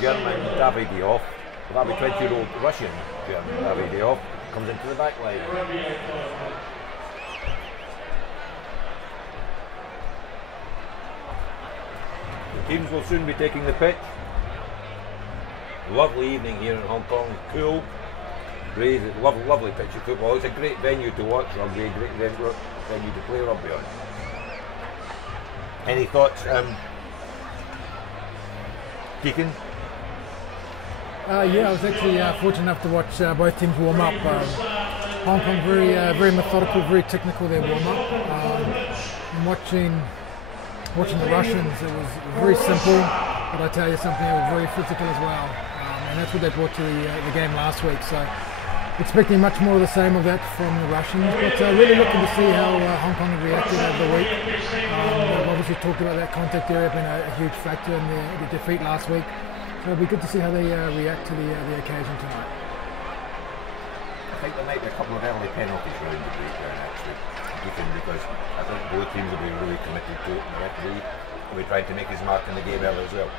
German Davidiov, well, that'll be 20-year-old Russian German Davidiov, comes into the back line. The teams will soon be taking the pitch. Lovely evening here in Hong Kong, cool, breeze, lovely pitch of football. It's a great venue to watch rugby, a great venue to play rugby on. Any thoughts, Deacon? Yeah, I was actually fortunate enough to watch both teams warm up. Hong Kong very methodical, very technical their warm up. And watching the Russians, it was very simple, but I tell you something, it was very physical as well. And that's what they brought to the game last week. So expecting much more of the same of that from the Russians, but really looking to see how Hong Kong have reacted over the week. They've obviously talked about that contact area being a huge factor in the defeat last week. So it'll be good to see how they react to the occasion tonight. I think there might be a couple of early penalties round the breakdown actually, because I think both teams will be really committed to it, and the referee will be trying to make his mark in the game early as well.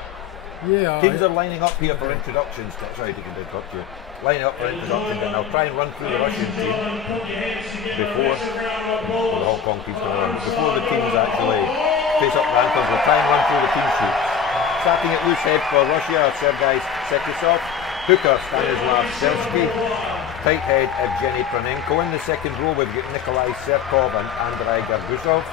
Yeah, teams are lining up here for introductions. Sorry to interrupt you. Lining up for introductions, and I'll try and run through the Russian team before the Hong Kong teams come on. Before the teams actually face up the anthems, we'll try and run through the team sheets. Starting at loose head for Russia, Sergei Sekisov. Hooker, Stanislav Selsky. Tight head, Evgeny Pranenko. In the second row, we've got Nikolai Serkov and Andrei Garbuzov.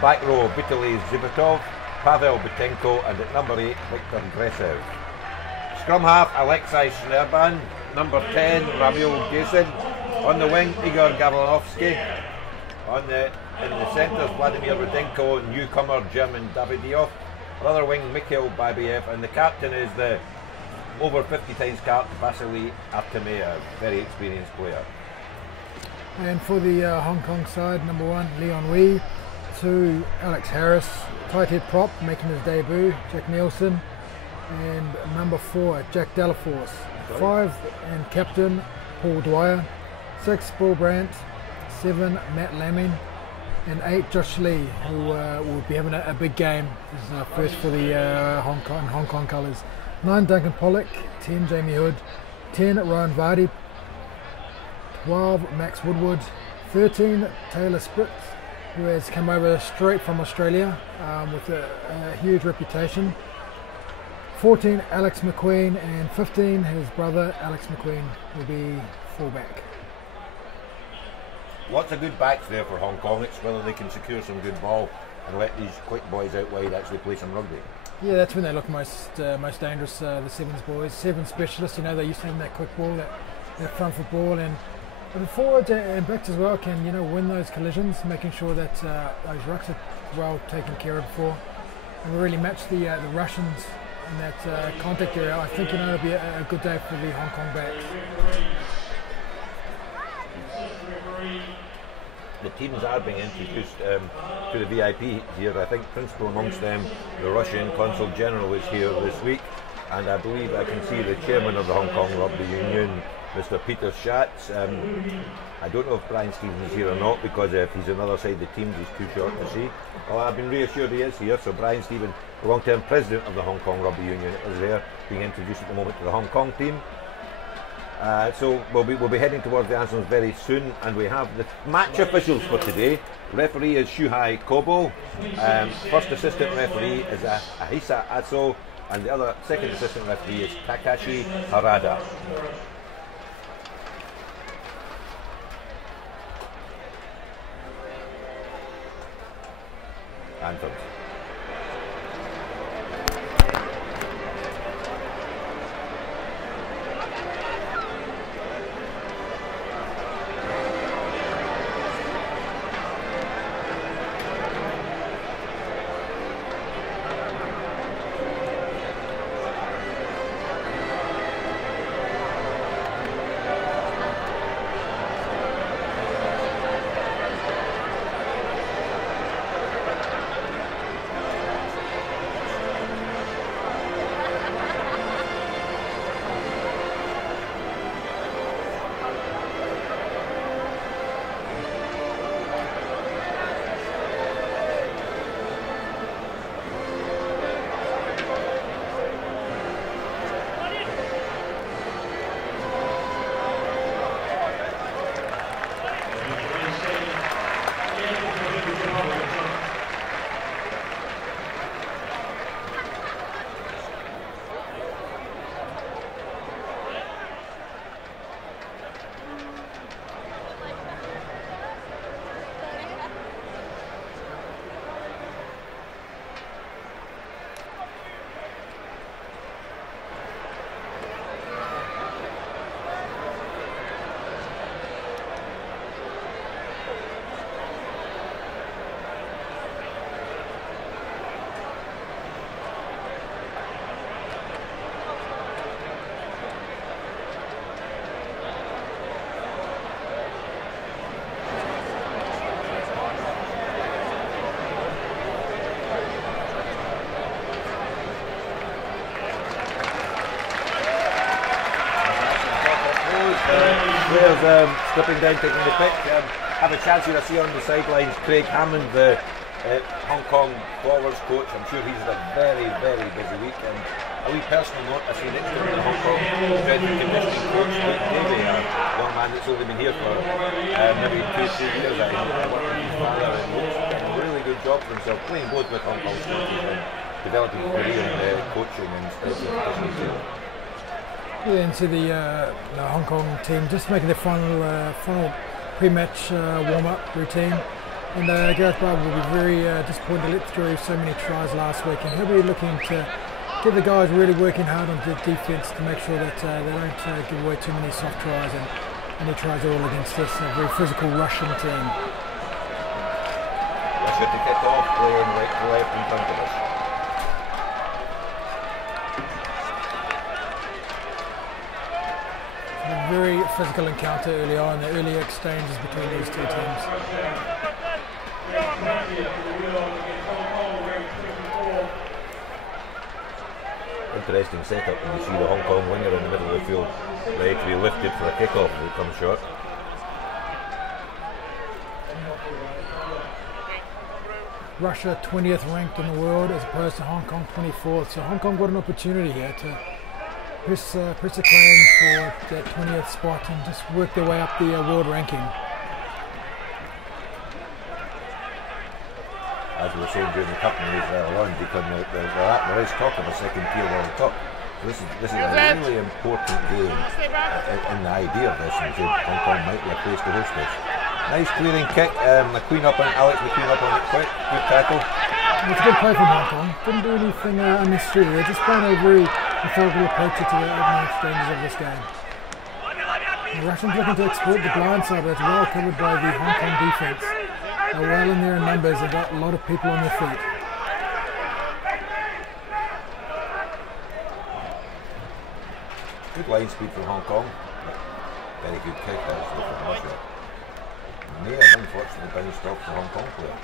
Back row, Vitaly Zibitov, Pavel Butenko, and at number 8, Viktor Gresov. Scrum half, Alexei Schnerban. Number 10, Ramil Gezin. On the wing, Igor Gavlanovsky. In the centres, Vladimir Rudenko, newcomer German Davidiov. Other wing, Mikhail Babiev, and the captain is the over 50 times capped Vasily Artemiev, very experienced player. And for the Hong Kong side, number 1, Leon Wee. 2, Alex Harris, tight head prop, making his debut, Jack Nielsen. And number 4, Jack Delaforce. 5, and captain, Paul Dwyer. 6, Paul Brandt. 7, Matt Lamming. And 8, Josh Lee, who will be having a big game. This is first for the Hong Kong colours. 9, Duncan Pollock. 10, Jamie Hood. 10, Ryan Vardy. 12, Max Woodward. 13, Taylor Spitz, who has come over straight from Australia with a huge reputation. 14, Alex McQueen, and 15, his brother Alex McQueen will be fullback. Lots of good backs there for Hong Kong. It's whether they can secure some good ball and let these quick boys out wide actually play some rugby. Yeah, that's when they look most dangerous, the Sevens boys. Seven specialists, you know, they used to have that quick ball, that front foot ball, and the forwards and backs as well can, you know, win those collisions, making sure that those rucks are well taken care of for, and we really match the Russians in that contact area. I think, you know, it'll be a good day for the Hong Kong backs. The teams are being introduced to the VIP here. I think principal amongst them, the Russian Consul General, is here this week, and I believe I can see the chairman of the Hong Kong Rugby Union, Mr. Peter Schatz. I don't know if Brian Stevens is here or not, because if he's on the other side of the teams, he's too short to see. Well, I've been reassured he is here, so Brian Stevens, the long-term president of the Hong Kong Rugby Union, is there, being introduced at the moment to the Hong Kong team. So we'll be heading towards the anthems very soon, and we have the match officials for today. Referee is Shuhai Kobo. First assistant referee is Ahisa Aso, and the other second assistant referee is Takashi Harada. Anthems. players slipping down, taking the pitch. Have a chance here. I see on the sidelines Craig Hammond, the Hong Kong forwards coach. I'm sure he's had a very, very busy week. And a wee personal note, I see next to the Hong Kong strength and conditioning coach, Luke Davey, a young man that's only been here for maybe 2-3 years. I worked with his father and he's done a really good job for himself, playing both with Hong Kong coaches and developing a career in coaching and strength and conditioning too. Yeah, and so the Hong Kong team just making their final pre-match warm-up routine. And Gareth Barber will be very disappointed to let through so many tries last week, and he'll be looking to get the guys really working hard on the defence to make sure that they don't give away too many soft tries, and any tries are all against this very physical Russian team. Russia to kick off, playing right to left in front of us. A very physical encounter early on, the early exchanges between these two teams. Interesting setup when you see the Hong Kong winger in the middle of the field ready to be lifted for a kick-off if it comes short. Russia 20th ranked in the world as opposed to Hong Kong 24th, so Hong Kong got an opportunity here to press a claim for that 20th spot and just work their way up the world ranking. As we were saying during the cup news earlier on, there is talk of a second tier World Cup. This is a really important game in the idea of this, and Hong Kong might be a place to host this. Nice clearing kick, McQueen up on Alex McQueen up on it quick, good tackle. It's a good play from Hong Kong, didn't do anything unnecessary, they're just playing a very methodical approach to the opening exchanges of this game. The Russians looking to exploit the blind side, but it's well covered by the Hong Kong defence. They're well in there in numbers, they've got a lot of people on their feet. Good line speed from Hong Kong. Very good kick actually from Russia. May have unfortunately been stopped for Hong Kong player.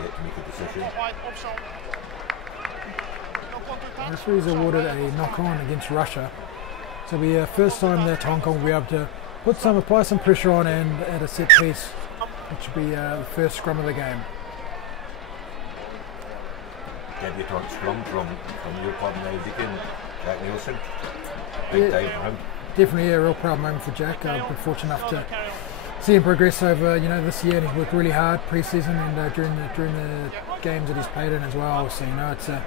Yet to make a decision. The referee is awarded a knock-on against Russia. So it'll be the first time that Hong Kong will be able to apply some pressure on and at a set piece, which will be the first scrum of the game. Debutant scrum from your club now, Deacon, Jack Nielsen. Big time for him. Definitely a real proud moment for Jack. I've been fortunate enough to see him progress over this year, and he's worked really hard pre-season and during the games that he's played in as well. So it's a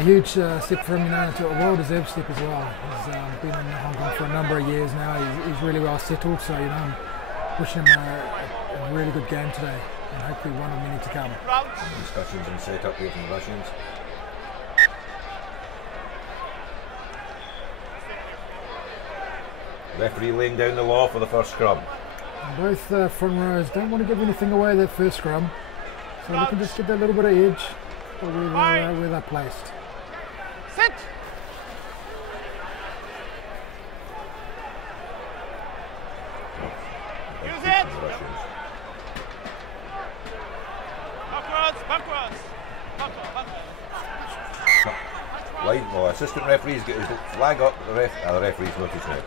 huge step for him. It's a well-deserved step as well. He's been in Hong Kong for a number of years now. He's really well settled. So I'm wishing him a really good game today, and hopefully one of many to come. Discussions and set up here from the Russians. Referee laying down the law for the first scrum. And both front rows don't want to give anything away that first scrum, so they can just get that little bit of edge where they're placed. Sit! Use it! Backwards! Well, assistant referee's got his flag up, the referee's noticing it.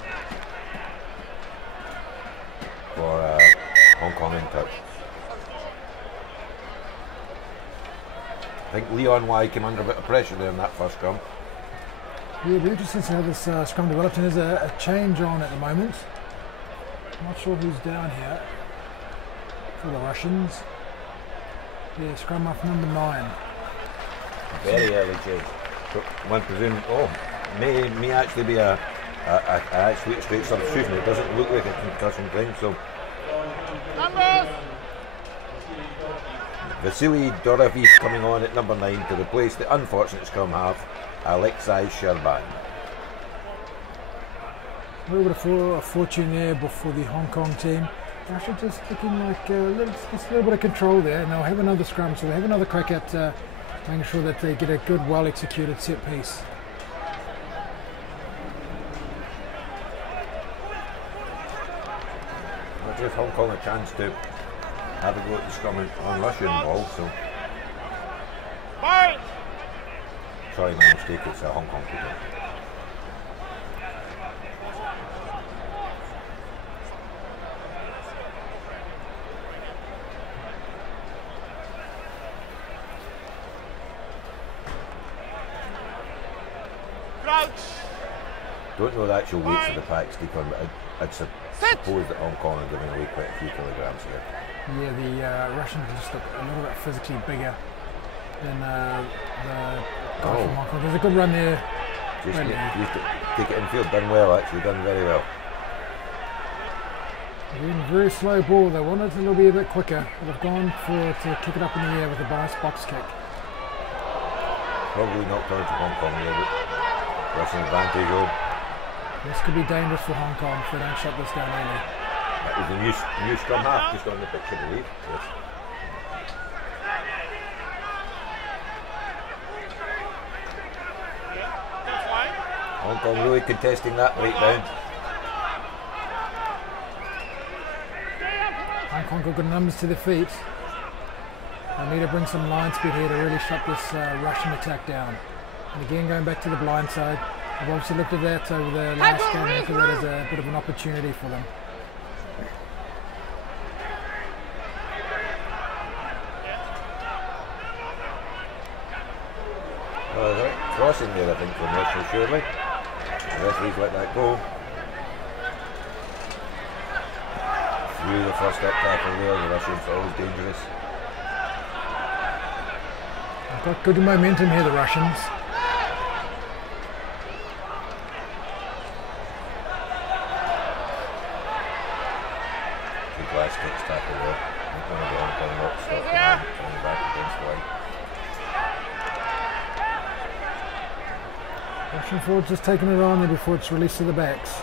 For Hong Kong in touch. I think Leon Y came under a bit of pressure there in that first scrum. Yeah, it'll be interesting to see how this scrum develops, and there's a change on at the moment. I'm not sure who's down here for the Russians. Yeah, scrum off number 9. Very early change. So one presumes, may actually be a straight substitution. It doesn't look like a concussion thing, so. Vasily Dorovic coming on at number 9 to replace the unfortunate scrum half, Alexei Sherban. A little bit of fortune there before the Hong Kong team. Russia just looking like just a little bit of control there, and they'll have another scrum, so they have another crack at making sure that they get a good, well-executed set piece. That gives Hong Kong a chance to have a go at the scrum on Russian ball, so. Sorry, my mistake, it's a Hong Kong people. Crouch. Don't know the actual weights of the packs, Deacon, but I'd suppose that Hong Kong are giving away quite a few kilograms here. Yeah, the Russians just look a little bit physically bigger than the guy from Hong Kong. There's a good run there. Just used to take it infield, done well actually, done very well. Again, very slow ball. They wanted it to be a bit quicker. They've gone to kick it up in the air with a box kick. Probably knocked on to Hong Kong a little bit. Russian advantage though. This could be dangerous for Hong Kong if they don't shut this down early. That was the new scrum half just on the pitch, I believe. Yes. Hong Kong really contesting that breakdown. Hong Kong got good numbers to their feet. They need to bring some line speed here to really shut this Russian attack down. And again, going back to the blind side, I've obviously looked at that over the last game and looked at that as a bit of an opportunity for them. Crossing there, I think, from Russia, surely. The referees let that go. Through the first up tackle there, the Russians are always dangerous. They've got good momentum here, the Russians. Good last kicks tackle there. One of the Hong Kong locks stopped him coming back against White. Russian forward just taking it on there before it's released to the backs.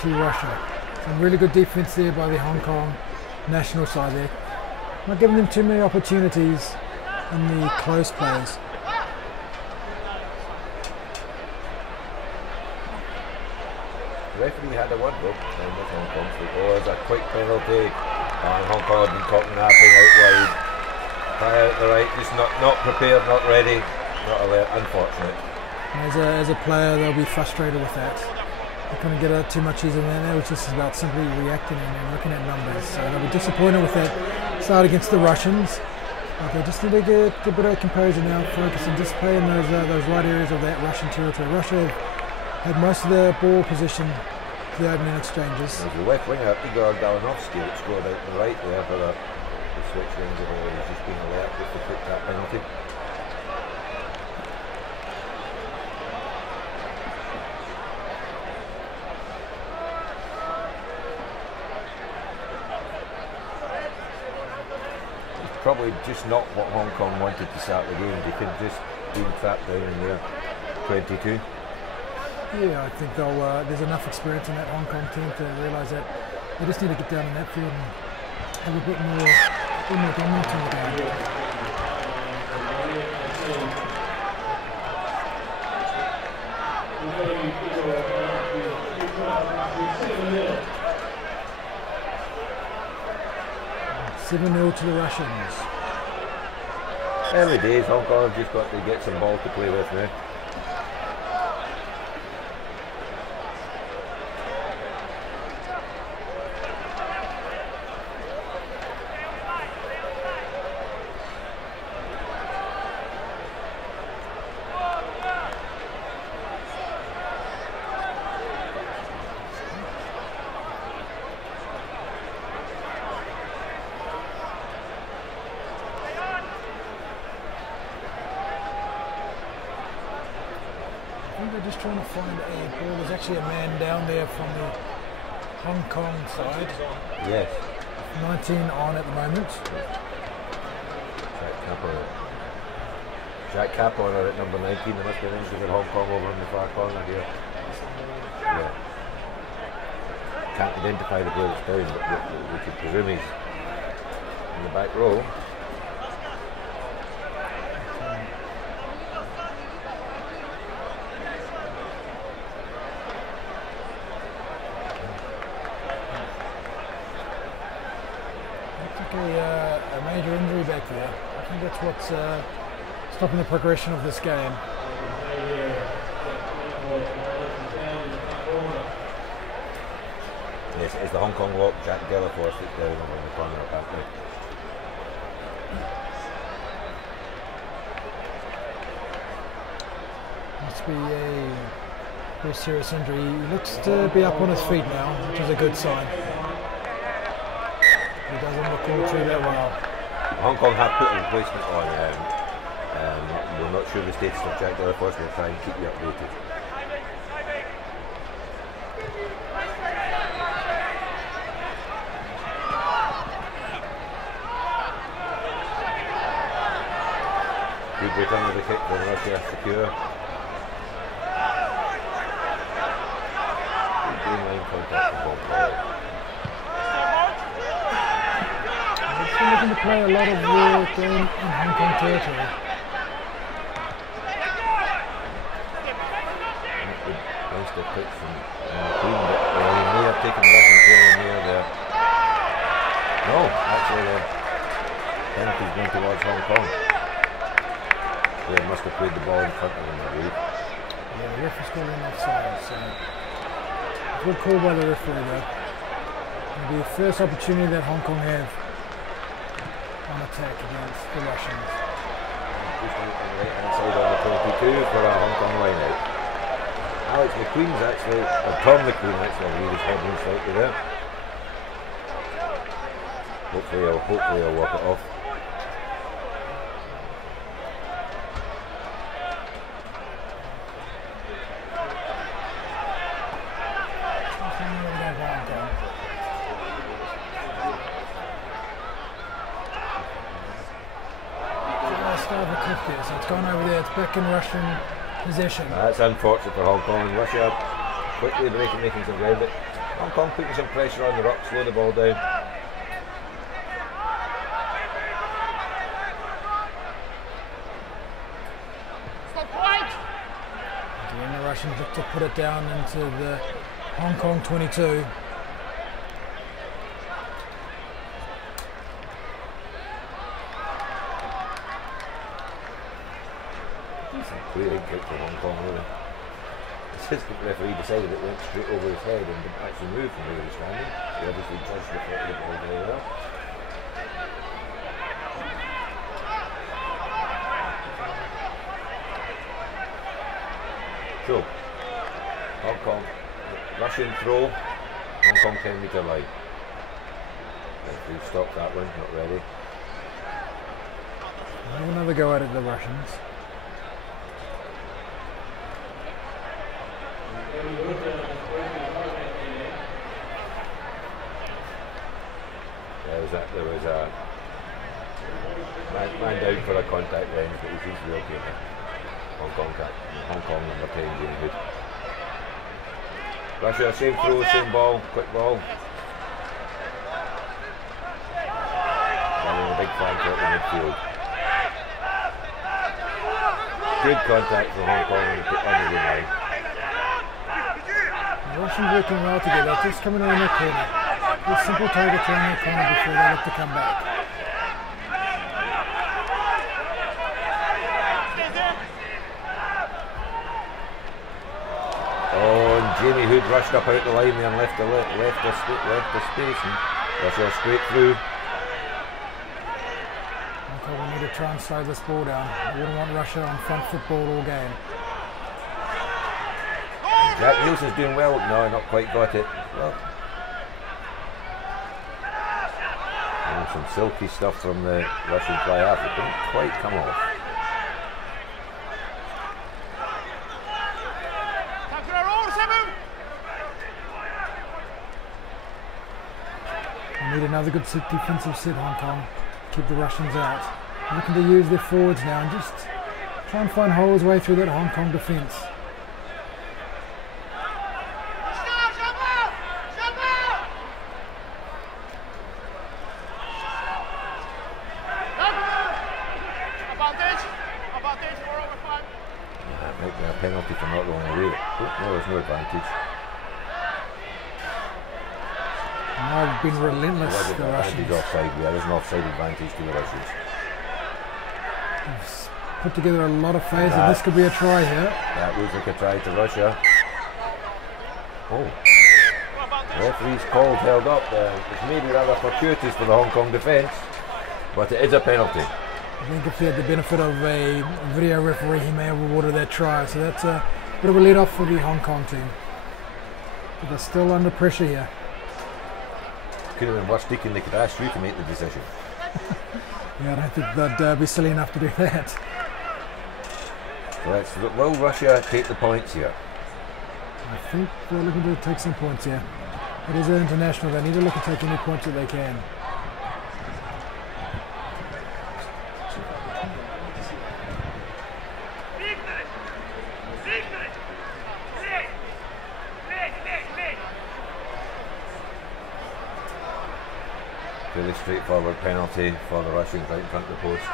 To Russia. Some really good defense there by the Hong Kong national side there. Not giving them too many opportunities in the close plays. The referee had a word though, and with Hong Kong, so it's a quick penalty, and Hong Kong have been caught napping out wide. Try out the right, just not prepared, not ready, not alert, unfortunate. As a player, they'll be frustrated with that. They couldn't get out too much easier than that. It was just about simply reacting and looking at numbers. So they'll be disappointed with that start against the Russians. But they just need to get a bit of composure now, focus and just play in those right areas of that Russian territory. Russia had most of their ball position for the opening exchanges. There's the left winger, Igor Galinovsky, that scored out the right there for the switch rings of all. He's just been alert just to put that penalty. Probably just not what Hong Kong wanted to start the game. They could just be trapped down in there. 22. Yeah, I think there's enough experience in that Hong Kong team to realise that they just need to get down in that field and have a bit more dominance in the game. $7-0 to the Russians. Early days, Hong Kong have just got to get some ball to play with now. They're just trying to find a ball. There's actually a man down there from the Hong Kong side. Yes. 19 on at the moment. Jack Capon at number 19. There must be an injury at Hong Kong over in the far corner here. Yeah. Can't identify the player that's down, but we could presume he's in the back row. A major injury back there. I think that's what's stopping the progression of this game. Yes, it's the Hong Kong lock, Jack Delaforce, that's down over in the corner at that point. Must be a very serious injury. He looks to be up on his feet now, which is a good sign. He doesn't look all too that well. Hong Kong have put a replacement on. We're not sure the status of Jack Delaforce. We'll try and keep you updated. Good return of the kick from Russia, secure. Good game line contact from both players. They're still looking to play a lot of work in Hong Kong territory. Nice to pick from Queen, but he may have taken the Russian player near there. No, actually the penalty's going towards Hong Kong. They must have played the ball in front of them, I believe. Yeah, the ref is calling offside, so good call by the referee though. It'll be the first opportunity that Hong Kong have on attack against the Russians. Just on the right hand side on the 22 for a Hong Kong line out. Alex McQueen's actually, or Tom McQueen actually, I believe is heading slightly there. Hopefully he'll walk it off. So it's gone over there, it's back in Russian possession. That's unfortunate for Hong Kong. Russia quickly making some ground, but Hong Kong putting some pressure on the ruck, slow the ball down. Again, the Russians look to put it down into the Hong Kong 22. Clearing kick for Hong Kong, really. The assistant referee decided it went straight over his head and didn't actually move from where he was standing. He obviously judged the ball very well. So, Hong Kong, Russian throw, Hong Kong 10-metre line. Referee stopped that one, not ready. Have another go at it, the Russians. There was a man down for a contact range, but he seems to be okay now. Hong Kong number 10 Jamie Hood. Russia, same throw, same ball, quick ball. And a big flank out in midfield. Good contact from Hong Kong on the line. The Russians working well together, just coming around that corner. Just simple targets around that corner before they look to come back. Oh, and Jamie Hood rushed up out the line there and left the space, and Russia straight through. Okay, we need to try and slow this ball down. We wouldn't want Russia on front football all game. Jack Nielsen's doing well. No, not quite got it. Well, and some silky stuff from the Russian fly half. It didn't quite come off. We need another good defensive set, Hong Kong. Keep the Russians out. They're looking to use their forwards now and just try and find holes way through that Hong Kong defence. Penalty for not going away. Oh, no, there's no advantage. Now they've been relentless, the Russians. Offside, yeah, there's an offside advantage to the Russians. put together a lot of phase, and this could be a try here. That looks like a try to Russia. Oh. Referee's called, held up. It's maybe rather fortuitous for the Hong Kong defence, but it is a penalty. I think if he had the benefit of a video referee, he may have awarded that try. So that's a bit of a lead off for the Hong Kong team. But they're still under pressure here. Could have been worse, Deacon. They could ask you to make the decision. Yeah, I don't think they'd be silly enough to do that. So will Russia take the points here? I think they're looking to take some points here. It is an international. They need to look at taking any points that they can. Fairly straightforward penalty for the Russians right in front of the posts.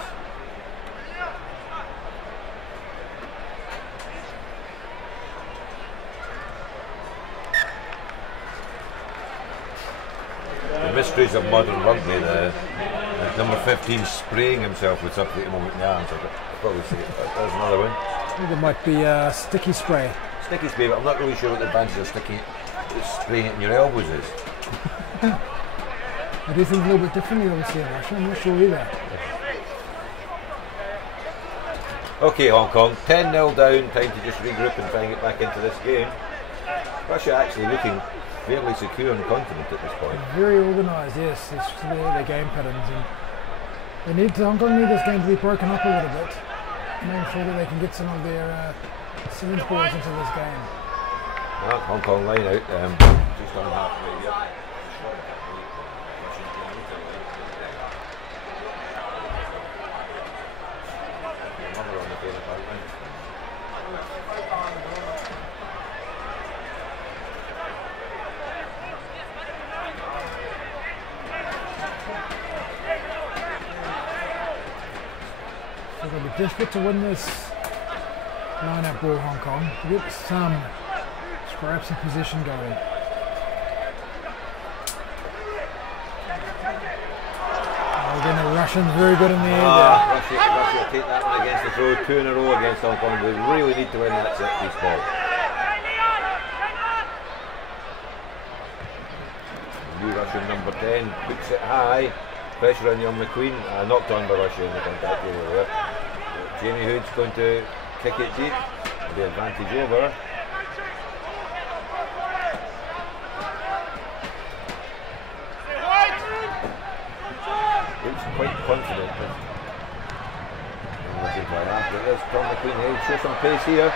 The mysteries of modern rugby, the number 15 spraying himself with something at the moment in the arms. I'd probably say there's another one. I think it might be sticky spray. Sticky spray, but I'm not really sure what the advantage of spraying it in your elbows is. I do think a little bit differently obviously in Russia, I'm not sure either. Okay, Hong Kong, 10-0 down, time to just regroup and try and get back into this game. Russia actually looking fairly secure and confident at this point. Very organised, yes, it's their game patterns. And Hong Kong need this game to be broken up a little bit, making sure that they can get some of their cement balls into this game. Well, Hong Kong line out, just on halfway here. So they'll be desperate to win this line-out ball, Hong Kong, to get some scraps of position going. Again, the Russians very good in the air there. Russia take that one against the throw, 2 in a row against Hong Kong. They really need to win that set piece ball. New Russian number 10 puts it high. Pressure on young McQueen, knocked on by Russia in the contact over there. Jamie Hood's going to kick it deep, the advantage over. Looks quite confident. Looking for after this, Tom McQueen, he'll show some pace here.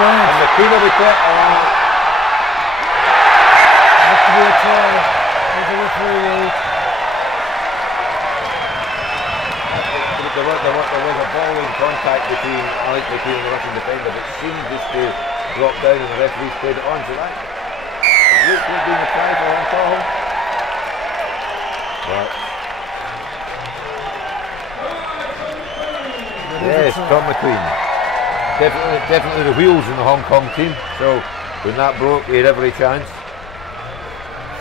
And McQueen will be caught. To be a try. There's a referee rule. There was a ball in contact between Alex McQueen and the Russian defender, but it seemed just to drop down and the referees played it on. So that looks like being a try for Hong Kong. But yes, Tom McQueen. Definitely the wheels in the Hong Kong team. So when that broke, he had every chance.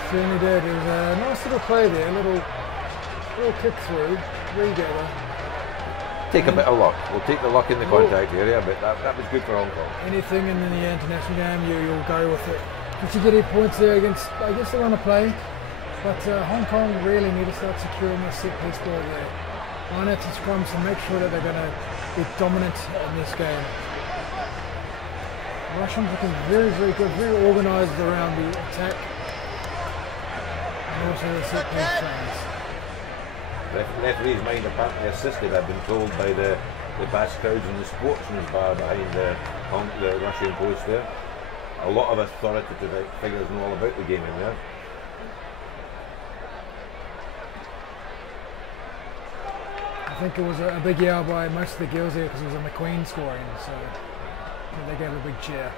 Certainly did. It was a nice little play there, a little kick through, regather. Take a bit of luck. We'll take the luck in the contact area, but that was good for Hong Kong. Anything in the international game, you'll go with it. Did you get any points there against the run of play? But Hong Kong really need to start securing their set piece ball there. Line out to scrums and make sure that they're going to be dominant in this game. Russians looking very, very good, very organised around the attack. And also the set piece change. Referee's mind apparently assisted, I've been told, by the vast crowds in the sportsman's bar behind the Russian post there. A lot of authoritative figures know all about the game in there. I think it was a big yell by most of the girls here because it was a McQueen scoring, so they gave a big cheer.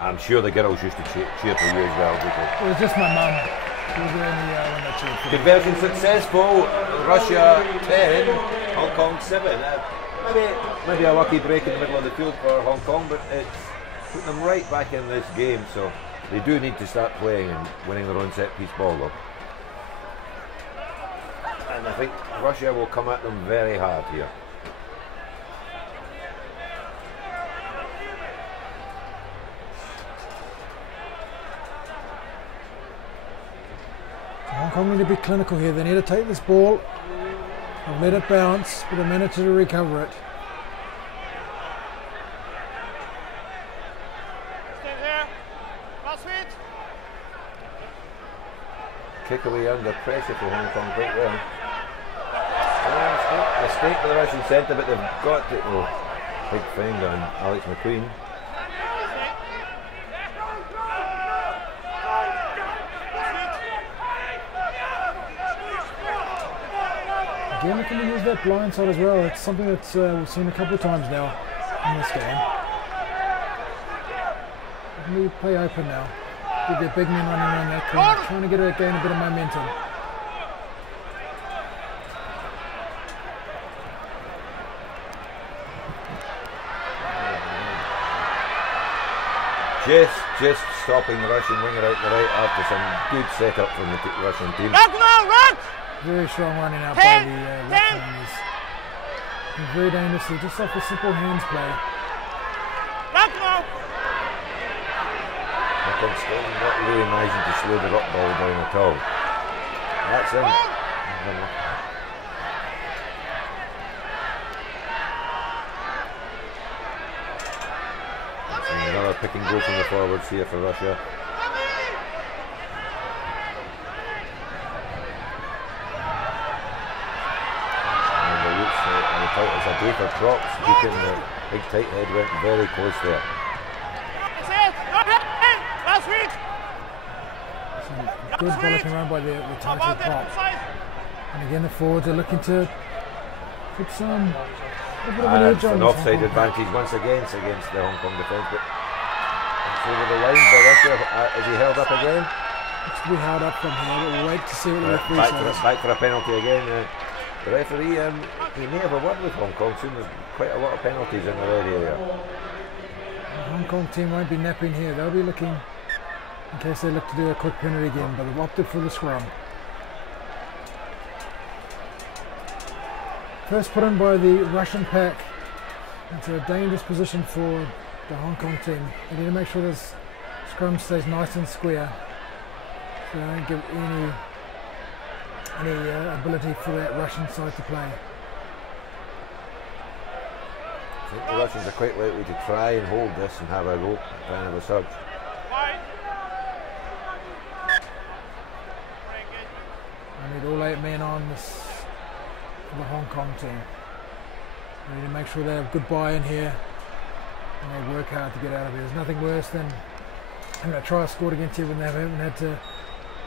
I'm sure the girls used to cheer for you as well. It was just my mum. She was there when that cheered. Conversion successful. Russia 10, Hong Kong 7. Maybe a lucky break in the middle of the field for Hong Kong, but it's putting them right back in this game. So they do need to start playing and winning their own set piece ball though. And I think Russia will come at them very hard here. Hong Kong need to be clinical here. They need to take this ball and let it bounce with a minute to recover it. Stay there. Last feet. Kick away under pressure for Hong Kong quite well. Mistake for the Russian centre, but they've got it. Oh, big finger on Alex McQueen. Again, looking to use that blind side as well. It's something that we've seen a couple of times now in this game. We play open now. With their big men running around that corner, trying to gain a bit of momentum. Just stopping the Russian winger out the right after some good setup from the Russian team. Run! Very strong running out by the Russians. Very dangerously, just off a simple hands play. I'm still not really managing to slow the rock ball down at all. That's him. Another pick and go from the forwards here for Russia. And the roots and the tight as a day for props. Deacon, the big tight head went very close there. Good bollocking around by the tighty prop. And again the forwards are looking to put some a bit of an edge on an offside advantage once again against the Hong Kong defence, but it's over the line by Russia. Is he held up again? It's to be held up from here, but we'll wait to see what the referee says. Back for a penalty again. The referee, he may have a word with Hong Kong soon. There's quite a lot of penalties in the red area. The Hong Kong team won't be napping here. They'll be looking in case they look to do a quick penalty again, but they've opted for the scrum. First put in by the Russian pack. It's a dangerous position for the Hong Kong team. They need to make sure this scrum stays nice and square, so they don't give any ability for that Russian side to play. I think the Russians are quite likely to try and hold this and have a rope, try and have a surge. I need all 8 men on this for the Hong Kong team. They need to make sure they have good buy-in here and they work hard to get out of here. There's nothing worse than having a try scored against you when they haven't had to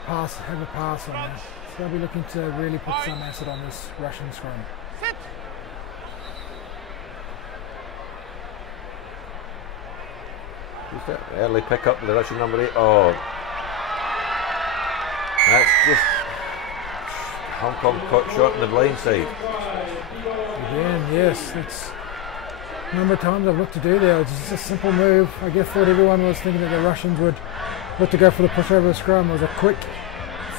have a pass on them. So they'll be looking to really put some acid on this Russian scrum. Sit. Early pick up with the Russian number 8. Oh, that's just Hong Kong caught short in the blind side. Again, yes, it's a number of times I've looked to do there. It's just a simple move. I guess thought everyone was thinking that the Russians would look to go for the pushover scrum. It was a quick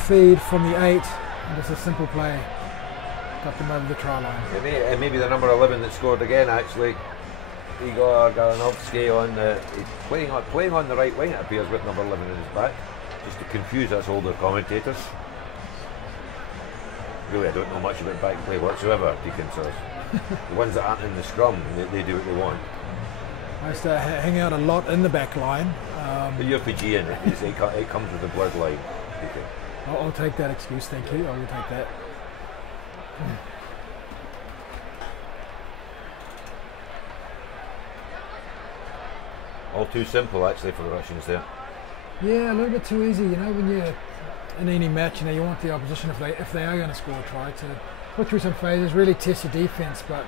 feed from the 8 and just a simple play. Got them over the try line. It may be the number 11 that scored again actually. Igor Galanovsky on the playing on the right wing, it appears, with number 11 in his back, just to confuse us older commentators. Really, I don't know much about back play whatsoever, Deacon says. The ones that aren't in the scrum, they do what they want. I used to hang out a lot in the back line. But you're Fijian, it comes with the bloodline, Deacon. I'll take that excuse, thank you. I will take that. All too simple actually for the Russians there. Yeah, a little bit too easy. You know, when you're in any match, you know, you want the opposition, if they are going to score a try, to put through some phases, really test your defence. But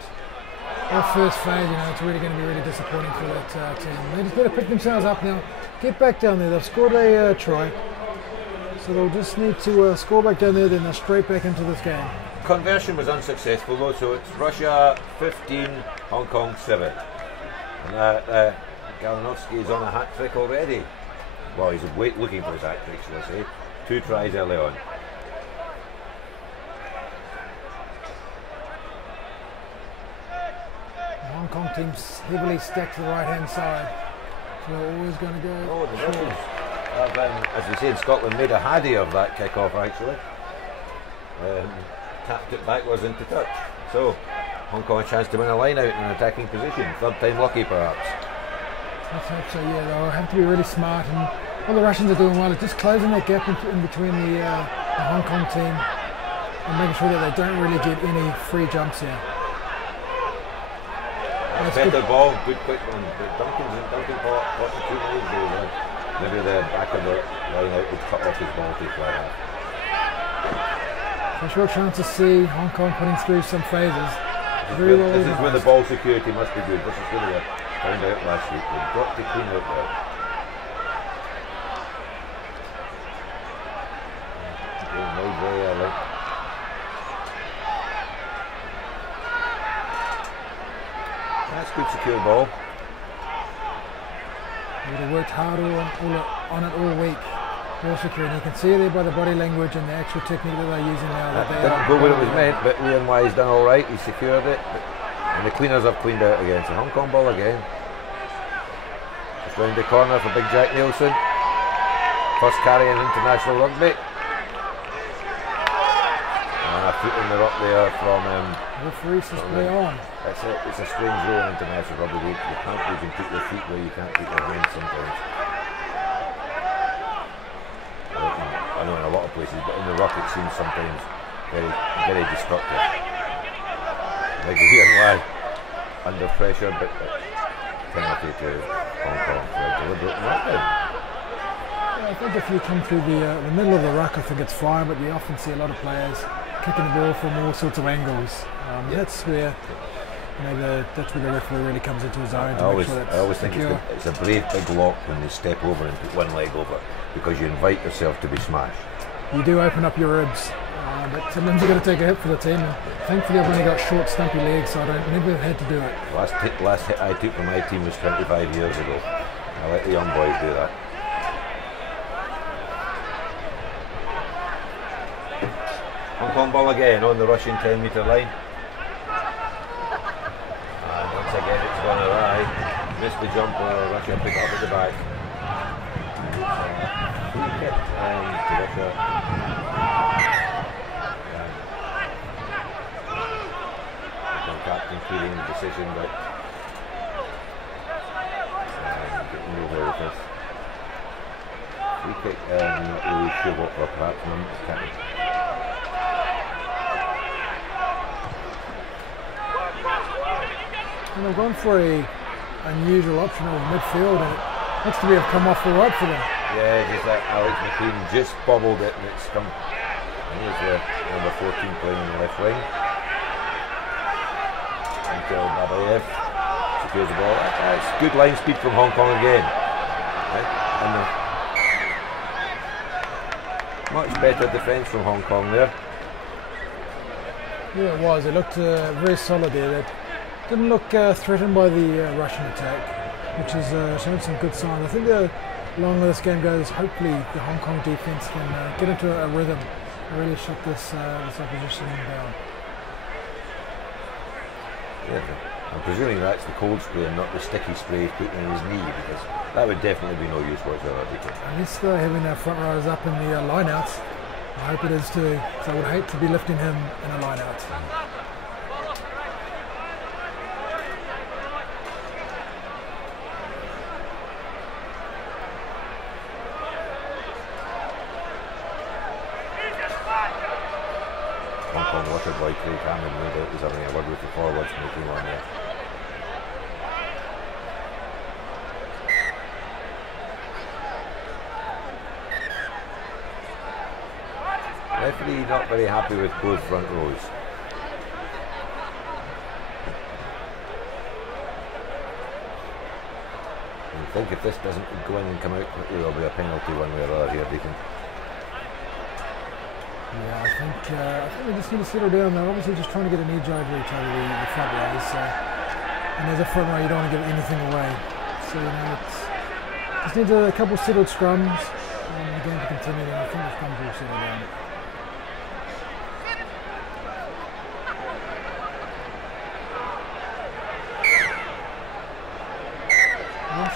our first phase, you know, it's really going to be really disappointing for that team. They just got to pick themselves up now, get back down there. They've scored a try, so they'll just need to score back down there, then they're straight back into this game. Conversion was unsuccessful though, so it's Russia 15, Hong Kong 7. And Galanovsky is on a hat trick already. Well, he's looking for his hat trick, shall I say. 2 tries early on. Kong team's heavily stacked to the right hand side. So they're always going to go the short. Russians have, as we say in Scotland, made a haddy of that kick-off actually. Tapped it backwards into touch. So Hong Kong a chance to win a line out in an attacking position. Third time lucky perhaps. Let's hope so, yeah. They'll have to be really smart, and what the Russians are doing well is just closing that gap in between the Hong Kong team and making sure that they don't really get any free jumps here. That's better ball, good quick one. But Duncan caught the 2 minutes goal. Maybe the back of the line out would cut off his ball to fly off. So a short chance to see Hong Kong putting through some phases. This is where the ball security must be good. This is where they found out last week. They've got to clean out there. Going very early. That's good secure ball. They've worked hard on it all week. Ball security. You can see there by the body language and the actual technique that they're using now. That didn't go where it was meant, but Lian Wai's done all right. He secured it, and the cleaners have cleaned out again. So Hong Kong ball again. Just round the corner for Big Jack Nielsen. First carry in international rugby. And a foot in the rock there from referee says play on. It's a strange rule in international rugby. You can't even put your feet where you can't put your hands sometimes. I know in a lot of places, but in the ruck it seems sometimes very, very destructive. Like Lian Wai under pressure, but penalty to Hong Kong for a deliberate knockdown. Yeah, I think if you come through the middle of the ruck, I think it's fine, but we often see a lot of players kicking the ball from all sorts of angles. That's where that's where the referee really comes into his own. I always think it's a brave big lock when they step over and put one leg over, because you invite yourself to be smashed. You do open up your ribs, but sometimes you've got to take a hit for the team. And thankfully, I've only got short, stumpy legs, so I never had to do it. Last hit I took for my team was 25 years ago. I let the young boys do that. Hong Kong ball again on the Russian 10-metre line. And once again it's gone awry. Missed the jump, Russia pick it up at the back. Free kick to Russia. Captain feeling the decision, but getting nowhere with this. Free kick, not really sure what for perhaps captain. And they've gone for a unusual option of midfield, and it looks to have come off all right for them. Yeah, just like Alex McQueen just bobbled it, and it's come. Here's the number 14 playing in the left wing. Until Babayev secures the ball. That's good line speed from Hong Kong again. And much better defence from Hong Kong there. Yeah, it was. It looked very solid there. They didn't look threatened by the Russian attack, which has shown some good signs. I think the longer this game goes, hopefully the Hong Kong defence can get into a rhythm and really shut this opposition down. Yeah, I'm presuming that's the cold spray and not the sticky spray he's putting in his knee, because that would definitely be no use whatsoever. Unless they're having their front riders up in the line-outs, I hope it is too, so I would hate to be lifting him in a line-out. Hong Kong water boy Craig Hammond no doubt was having a word with the forwards making one there. Referee not very happy with both front rows. I think if this doesn't go in and come out, there will be a penalty one way or other here, Deacon. Yeah, I think we just need to settle down. They're obviously just trying to get an edge over each other, the front rows. And as a front row, you don't want to give anything away. So, just need a couple settled scrums and the game to continue. And I think the scrums will settle down.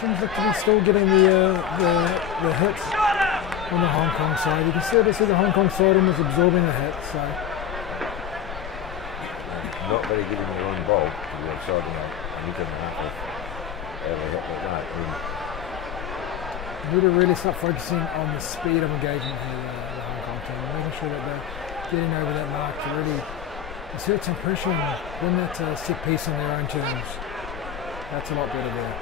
Russians look to be still getting the hits on the Hong Kong side. You can sort of see the Hong Kong side almost absorbing the hit. So not very good in your own ball to be absorbing a metre and a half of every hit like that. You need to really start focusing on the speed of engagement here, the Hong Kong team, making sure that they're getting over that mark to really exert some pressure and win that set piece on their own terms. That's a lot better there.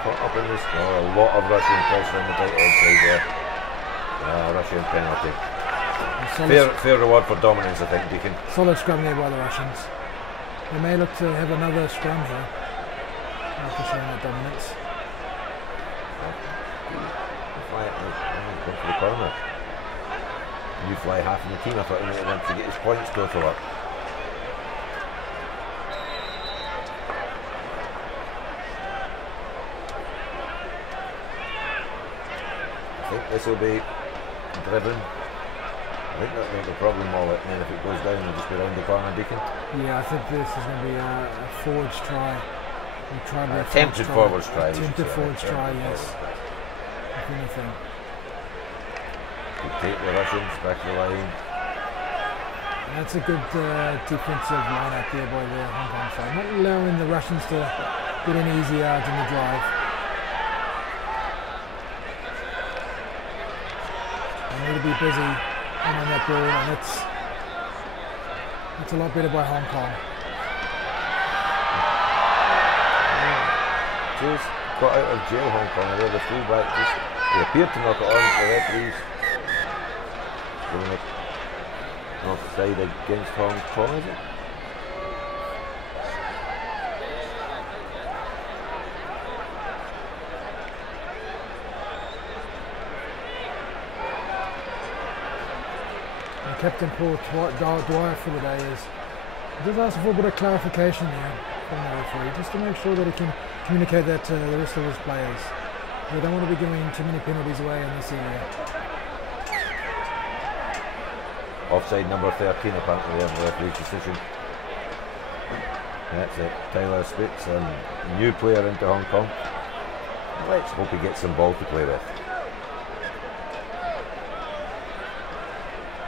Caught up in this, a lot of Russian pressure on the right edge side there. Russian penalty. Fair reward for dominance, I think, Deacon. Solid scrum there by the Russians. They may look to have another scrum here after showing that dominance. Go for the corner. You fly half in the team. I thought he might want to get his points total up. I think this will be driven. I think that'll make the problem all it, and then if it goes down, it'll just be round the corner, Deacon. Yeah, I think this is going to be a forwards try. Attempted forwards try. Attempted forwards try, yes. If anything. You take the Russians back to the line. And that's a good defensive line out there by the Hong Kong side. Not allowing the Russians to get any easy yards in the drive. They need to be busy on that ball, and it's a lot better by Hong Kong. Just got out of jail, Hong Kong. There, the fullback just they appeared to knock it on for the referees. Going offside against Hong Kong, is it? Captain Paul Dwyer for the day is just asking for a bit of clarification there from the referee, just to make sure that he can communicate that to the rest of his players. They don't want to be giving too many penalties away in this area. Offside number 13 apparently there, the referee's decision. That's it, Tyler Spitz, a new player into Hong Kong. Let's hope he gets some ball to play with.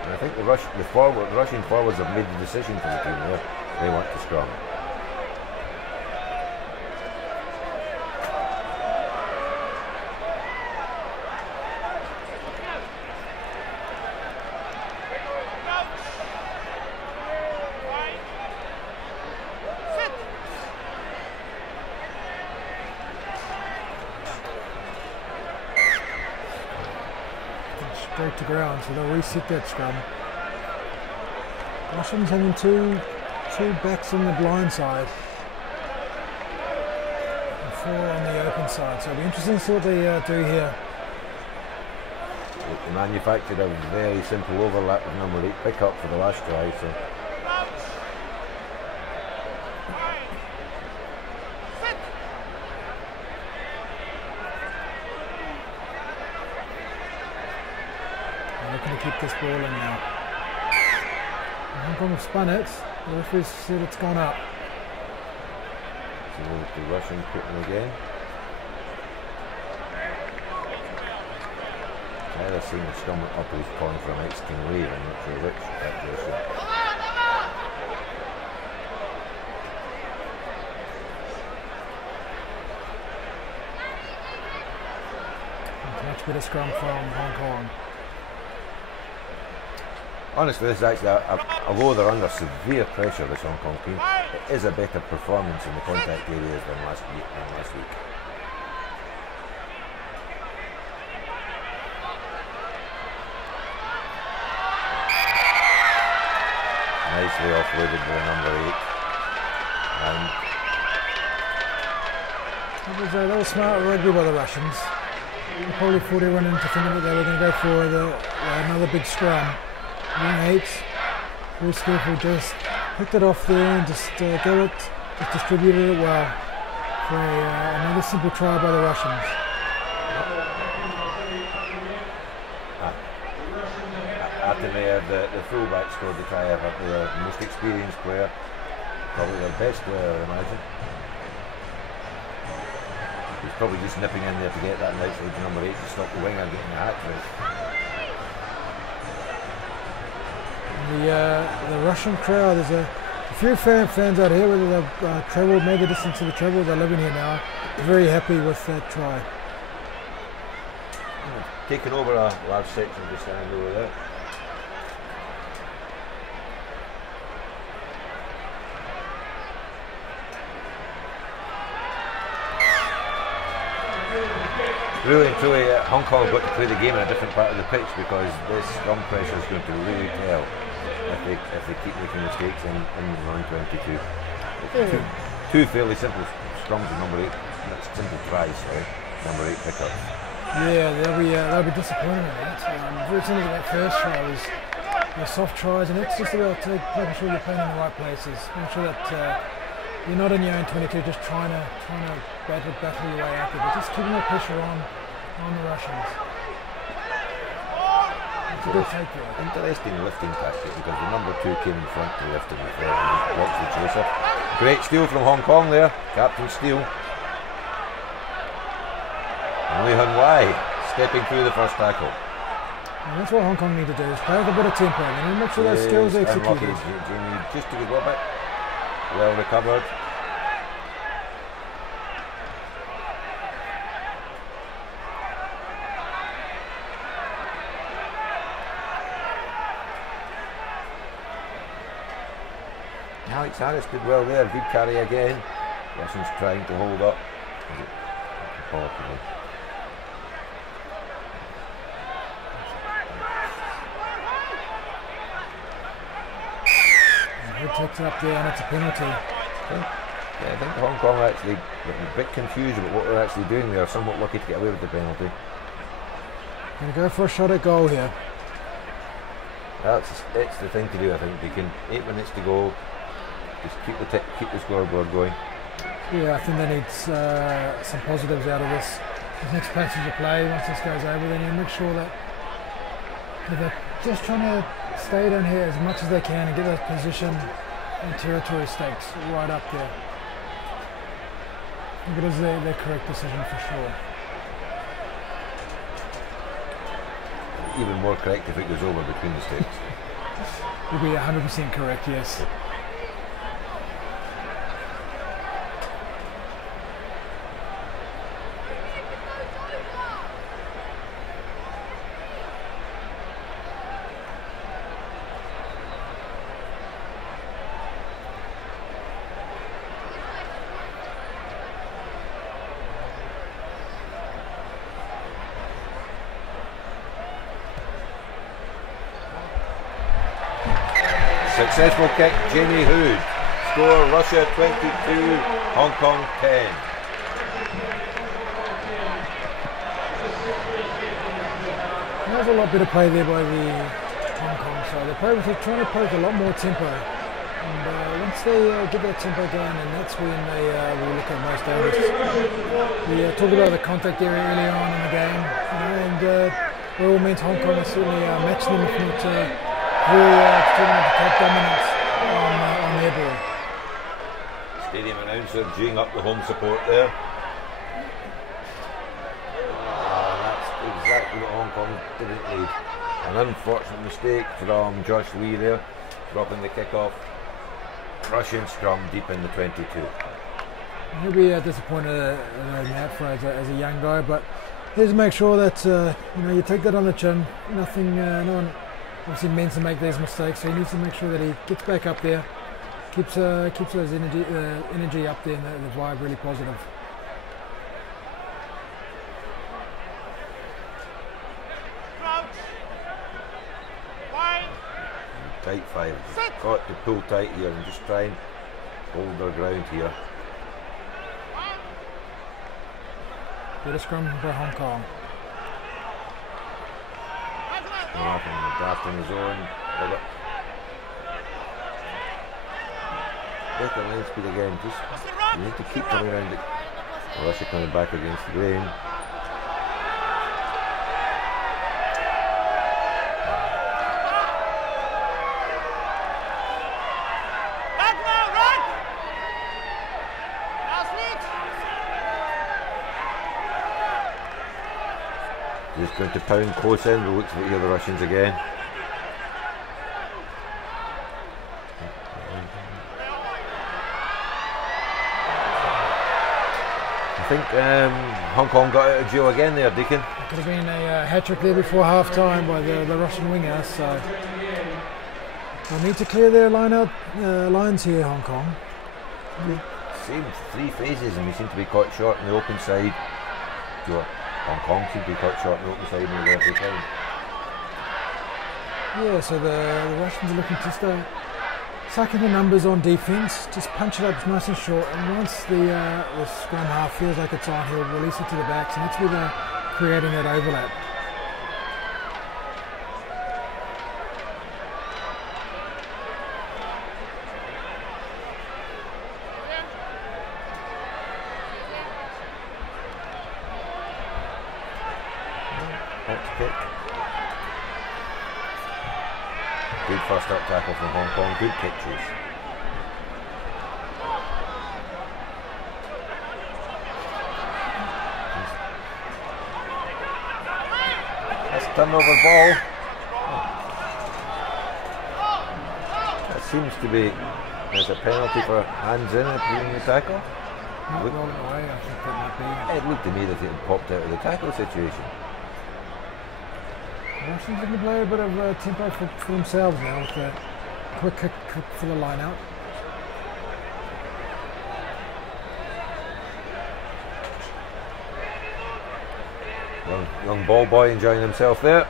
And I think the Russian forwards have made the decision for the team there. They want to scrum. Straight to ground, so they'll reset that scrum. Russians having two backs on the blind side and 4 on the open side, so it'll be interesting to see what they do here. They manufactured a very simple overlap with number 8 pick-up for the last try, so keep this ball in now. Hong Kong have spun it. The referee said it's gone up. So the Russian putting again. Either seen the scrum up his corner for a Mexican wave, I'm not sure which actually. Much better scrum from Hong Kong. Honestly, this is actually, although they're under severe pressure, this Hong Kong team, it is a better performance in the contact areas than last week. Nicely offloaded by number 8. That was smart rugby by the Russians. They probably thought everyone into thinking that they were going to go for another big scrum. Young 8, very skillful, just picked it off there and just just distributed it well for another simple try by the Russians. Martin there, the fullback squad to try out the most experienced player, probably their best player, I imagine. He's probably just nipping in there to get that nice lead number 8 to stop the winger getting the hat trick. The Russian crowd, there's a few fans out here, whether they've travelled, made the distance to the travel, they're living here now, very happy with that try. Taking over a large section just standing over there. Really and truly, Hong Kong have got to play the game in a different part of the pitch because this scrum pressure is going to really tell if they keep making mistakes in round 22. Two fairly simple scrums in number 8, simple tries, sorry, number 8 pickups. Yeah, they'll be disappointed in that. Very similar to that first try was the soft tries, and it's just about making sure you're playing in the right places, making sure that you're not in your own 22, just trying to battle your way out there, but just keeping that pressure on the Russians. It's a good take there. Interesting lifting tactic because the number 2 came in front to lift him before and blocks the chaser. Great steal from Hong Kong there, Captain Steele. And Lee Hun Wai stepping through the first tackle. And that's what Hong Kong need to do, is play with a bit of tempo and make sure those skills are executed. Jamie just took a go back. Well recovered. Alex Harris did well there, good carry again. Russians trying to hold up. He takes it up there and it's a penalty. Yeah, I think Hong Kong are actually a bit confused about what they're actually doing there, somewhat lucky to get away with the penalty. Going to go for a shot at goal here. It's the thing to do, I think. They can 8 minutes to go. Just keep the scoreboard going. Yeah, I think they need some positives out of this next passage of play. Once this goes over, they need to make sure that they're just trying to stay down here as much as they can and get those position and territory stakes right up there. I think it is the correct decision for sure. Even more correct if it goes over between the stakes. You'll be 100% correct, yes. Successful kick, Jamie Hood. Score, Russia 22, Hong Kong 10. There's a lot better play there by the Hong Kong side. They're trying to play with a lot more tempo. And once they get that tempo going, and that's when they will look at most dangerous. We talked about the contact area earlier on in the game, and by all means Hong Kong is certainly matching them, if not determined to take dominance on their ball. Stadium announcer geeing up the home support there. That's exactly what Hong Kong didn't need. An unfortunate mistake from Josh Lee there, dropping the kick-off. Russian scrum deep in the 22. He'll be disappointed in that for as a young guy, but he has to make sure that you take that on the chin. No one obviously meant to make these mistakes, so he needs to make sure that he gets back up there, keeps those energy up there, and the vibe really positive. Tight 5. Got to pull tight here and just try and hold their ground here. Get a scrum by Hong Kong. Off and the draft on his own. Better line speed again. Just you need to keep coming around it. Russia coming back against the grain. Just going to pound close in, we'll look for the Russians again. I think Hong Kong got out of jail again there, Deacon. It could have been a hat-trick there before half-time by the Russian winger, so they'll need to clear their lines here, Hong Kong. Same 3 phases, and we seem to be caught short on the open side. Hong Kong seem to be caught short on the open side nearly every time. Yeah, so the Russians are looking to start sucking the numbers on defence, just punch it up nice and short, and once the scrum half feels like it's on, he'll release it to the backs, and that's where they're creating that overlap. Kick. Good first up tackle from Hong Kong, good pitches. That's a turnover ball. That seems to be, there's a penalty for hands in at doing the tackle. Not rolling away, I think that might be. It looked to me that it had popped out of the tackle situation. The Russians looking to play a bit of tempo for themselves now with a quick kick for the line out. Young ball boy enjoying himself there.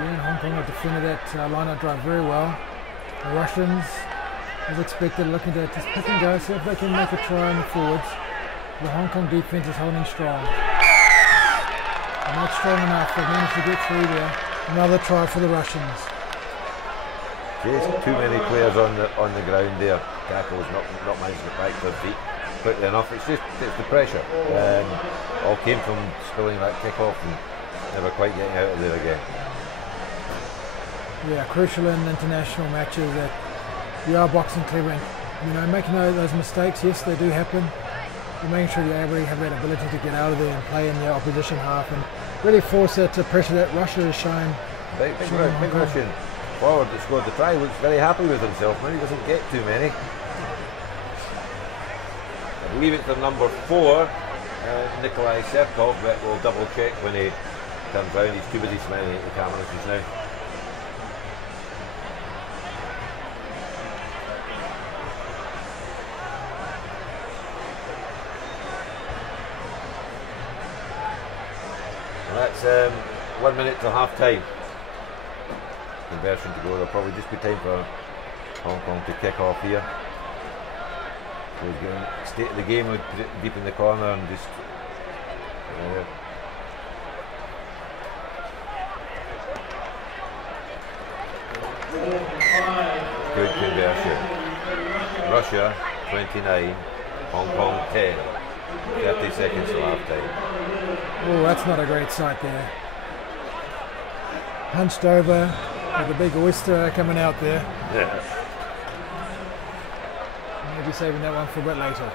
Hong Kong have defended that line-out drive very well. The Russians, as expected, looking to just pick and go, see if they can make a try on the forwards. The Hong Kong defence is holding strong. They're not strong enough, they've managed to get through there. Another try for the Russians. Just too many players on the ground there. Tackle's not managing to get back to their feet quickly enough. It's the pressure. All came from spilling that kick-off and never quite getting out of there again. Yeah, crucial in international matches that you are boxing clever and, making those mistakes, yes, they do happen. But making sure you're able to have that ability to get out of there and play in the opposition half and really force that pressure that Russia has shown. Big Russian forward that scored the try looks very happy with himself, man. He doesn't get too many. I believe it's the number 4, Nikolai Serkov, but we'll double check when he comes round. He's too busy smiling at the cameras just now. That's 1 minute till half time. Conversion to go. There'll probably just be time for Hong Kong to kick off here. So he's going to state of the game with deep in the corner and just. Good conversion. Russia 29, Hong Kong 10. 30 seconds till half time. Oh, that's not a great sight there. Hunched over with a big oyster coming out there. Yeah. Maybe saving that one for a bit later.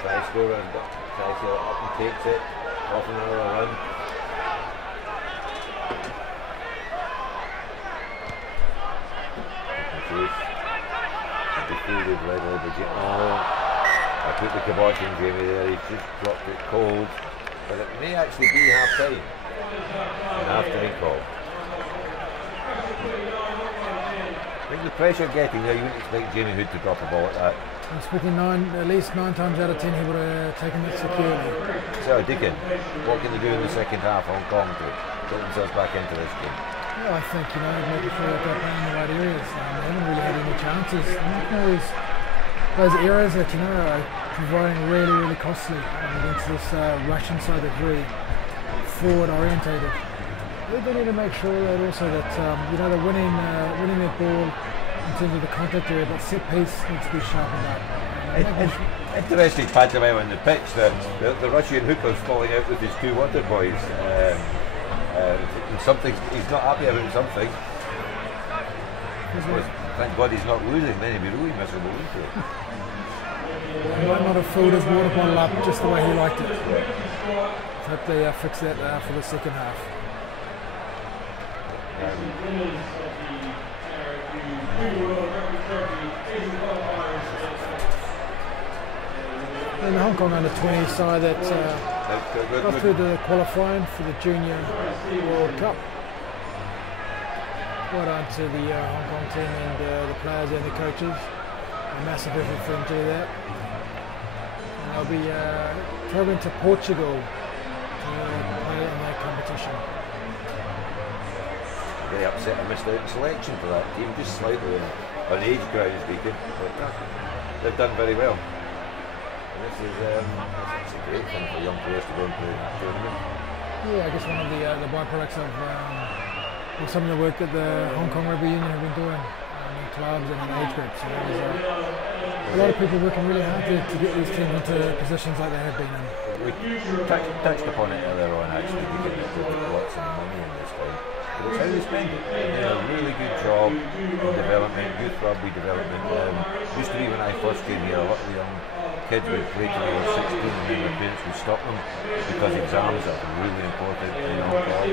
Try score and tries to up and takes it off another run. Defeated right over Jamie. Oh, I put the kibosh in Jamie there. He's just dropped it cold, but it may actually be half time. Half time call. I think the pressure getting there, you wouldn't expect Jamie Hood to drop a ball like that. I'm speaking at least 9 times out of 10 he would have taken it securely. So Deacon, what can they do in the second half, Hong Kong, to get themselves back into this game? Well, I think, making sure that they're playing in the right areas. They haven't really had any chances. They're making those errors that, are providing really, really costly against this Russian side that's very forward orientated. They need to make sure that also that they're winning that ball in terms of the contact area, but set piece needs to be sharpened up. Interesting pantomime on the pitch. The Russian hooker's falling out with his two water boys. Something he's not happy about something. Thank God he's not losing. Then he'd be really miserable, wouldn't he? He might not have filled his water bottle up just the way he liked it. So hope they fix that for the second half. And the Hong Kong under-20 side that got through the qualifying for the Junior World Cup. Well done to the Hong Kong team and the players and the coaches. A massive effort for them to do that. And they'll be travelling to Portugal to play in that competition. Very upset I missed out in selection for that team, just slightly on age ground speaking, but they've done very well. And this is a great thing for young players to go into the tournament. Yeah, I guess one of the byproducts of some of the work that the Hong Kong Rugby Union have been doing in clubs and in age groups. So there's a lot of people working really hard to get these teams into positions like they have been in. We touched upon it earlier on actually, because there's lots of money in this time. But it's how they spend it. They do a really good job in development, youth rugby development. Used to be when I first came here, a lot of the young kids would play till they were 16 and then their parents would stop them because exams are really important in Hong Kong.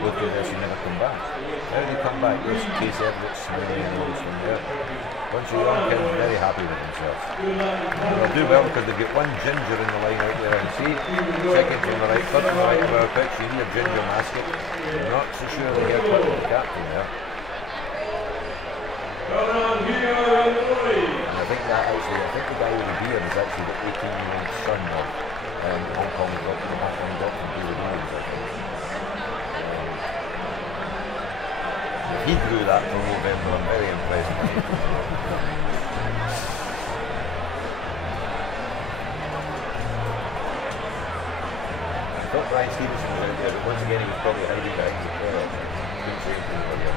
Go through this and never come back. How they come back, there's case evidence smiling and all from there. Bunch of young kids very happy with themselves. And they'll do well because they've got one ginger in the line out there and see, second from the right, third from the right of our pitch, you need a ginger mascot. I'm not so sure the haircut of the captain there. And I think the guy with the beard is actually the 18-year-old son of Hong Kong doctor, I think. He grew that for November. I'm very impressed by it. I thought Brian Stevenson was out there, but once again he was probably hiding behind the player. Couldn't say anything about it.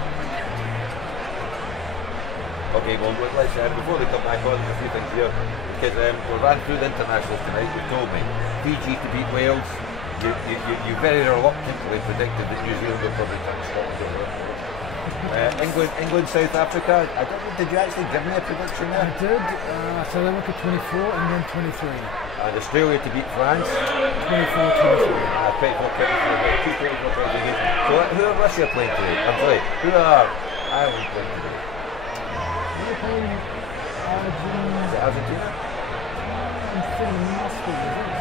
Okay, well, let's before they come back on, there's a few things here. Because we ran through the internationals tonight, you told me Fiji to beat Wales. You very reluctantly predicted that New Zealand would probably touch Scotland over there. England, South Africa. I don't know, did you actually give me a prediction there? I did. South Africa 24, England 23. And Australia to beat France? 24-23. 24-23. So who are Russia playing today? I'm sorry, who are Ireland playing today? They're playing Argentina. Is it Argentina? I'm thinking it must be, is it?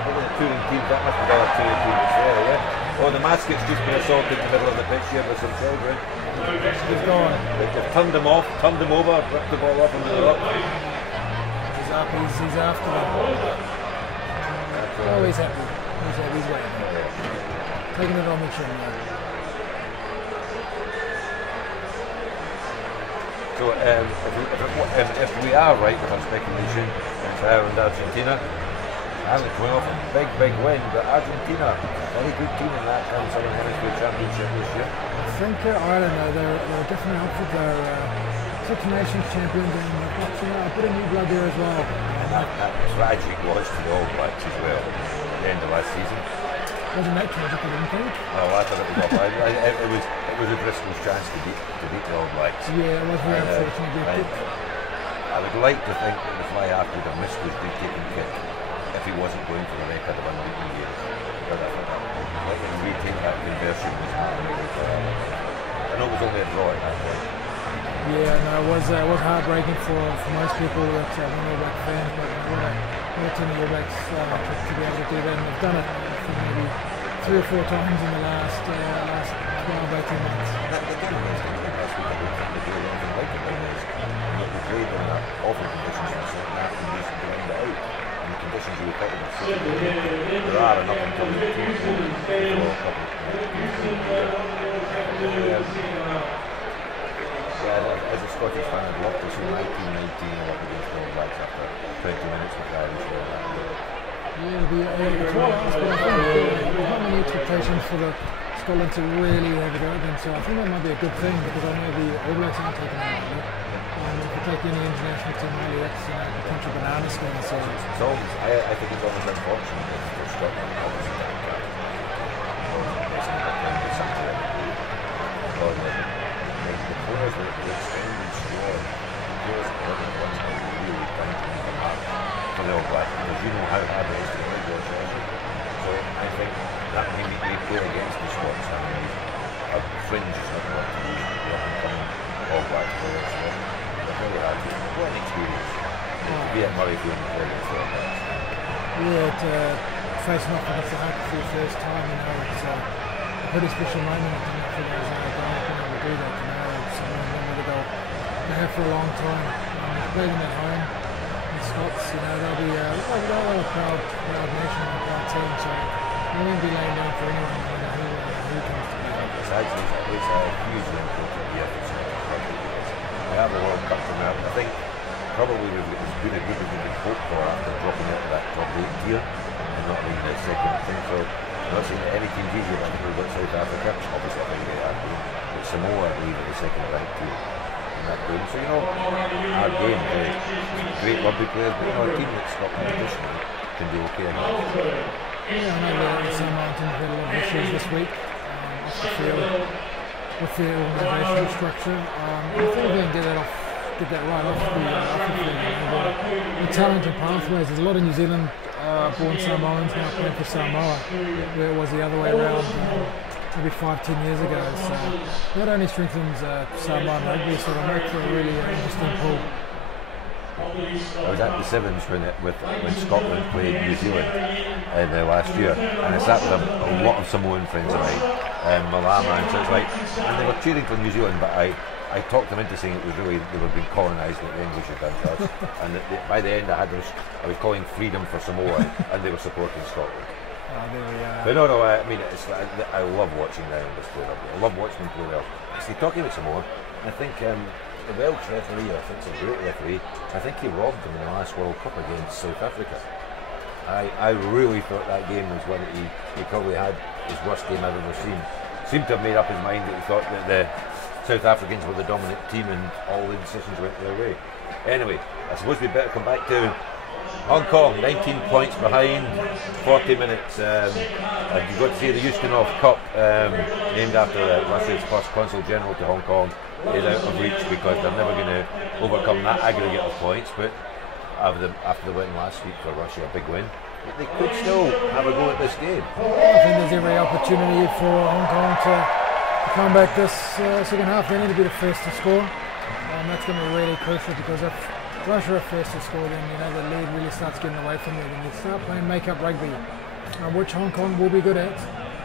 Probably the touring team, that must be the other touring team that's there, yeah? Oh, the mascot's just been assaulted in the middle of the pitch here by some children. He's gone. They've turned him off, turned him over, ripped the ball up under the rock. He's up, he's after them. Oh, he's happy. He's waiting. Taking it on the chin now. So if we are right with our speculation, it's Ireland, Argentina. Ireland coming off a big win, but Argentina, very good team in that Southern Hemisphere Championship this year. I think Ireland, they're a different outfit. They're Six Nations champions and they've got a bit of new blood there as well. And that tragic was to the All Blacks as well at the end of last season. Wasn't that tragic, I didn't think. Oh, I thought it was a Bristol's chance to beat the All Blacks. Yeah, it was very unfortunate. I would like to think that the fly half would have missed his big-taking kick if he wasn't going for the record of unbeaten years. But I thought that when we take that conversion was not really I know it was only a draw at that point. Yeah, no, it was heartbreaking for most people that were All Black fans, but what a team of All Blacks to be able to do that, and they've done it for maybe 3 or 4 times in the last 12, 18 months. They played in that awful conditions and certain half conditions to end it out. And the conditions you were talking about, there are enough until the team before a couple as a Scottish fan, I'd love to see 19-19 up against All Blacks after 20 minutes with the Irish. Yeah, it'll be a tall ask, but I think there's not many expectations for the Scotland to really have a go at them. So I think that might be a good thing because I know the All Blacks aren't taking them over. If you take any international team, really, that's potential banana skin. So I think it's almost unfortunate for Scotland. Obviously, the players that the extended squad, players that are really trying to make a mark for the All Blacks, because you know how hard it is to make those changes. So I think that maybe they play against the Scots and a fringe is not what to do. All Blacks players, so they're very hard to do. What an experience to be at Murrayfield and play against the All Blacks. Yeah, facing off against the Hunt for the first time, it's a pretty special moment for those guys being able to do that. It's something they have for a long time. Playing at home, the Scots, they'll be a proud nation, a proud team, so they won't be laying down for anyone who comes to play. It's a hugely important year for Scotland. We have a World Cup coming up. I think probably it's been a good as we've hoped for after dropping out of that top 8 tier and not being the second thing. So I'm not saying that any team's easier, but I think we've got South Africa, obviously I think they are doing, but Samoa I believe are the second ranked team in that game. So our game, great rugby players, but a team that's got competition can do okay in that. Yeah, I know the Samoan team have had a lot of issues this week off the field with their organisational structure. I think we're going to get that right off the field. The talent and pathways, there's a lot of New Zealand born Samoans now playing for Samoa, where it was the other way around maybe 5-10 years ago. So not only strengthens Samoan rugby, so it'll make for a really interesting pool. I was at the Sevens when Scotland played New Zealand last year, and I sat with a lot of Samoan friends of mine, Malama, and so it's like, and they were cheering for New Zealand, but I talked them into saying it was really they were being colonised like the English had done to us, and by the end I was calling freedom for Samoa, and they were supporting Scotland. But no, I mean, I love watching the Islanders play rugby. I love watching them play well. See, talking about Samoa, I think the Welsh referee, I think it's a great referee, I think he robbed them in the last World Cup against South Africa. I really thought that game was one that he probably had his worst game I've ever seen. Seemed to have made up his mind that he thought that the South Africans were the dominant team and all the decisions went their way. Anyway, I suppose we better come back to Hong Kong, 19 points behind, 40 minutes. You've got to see the Ustinov Cup, named after Russia's first consul general to Hong Kong, is out of reach because they're never going to overcome that aggregate of points. But after the win last week for Russia, a big win, but they could still have a go at this game. I think there's every opportunity for Hong Kong to come back this second half. They need to be the first to score, and that's going to be really crucial because if Russia are first to score, then the lead really starts getting away from them, and you start playing make-up rugby, which Hong Kong will be good at,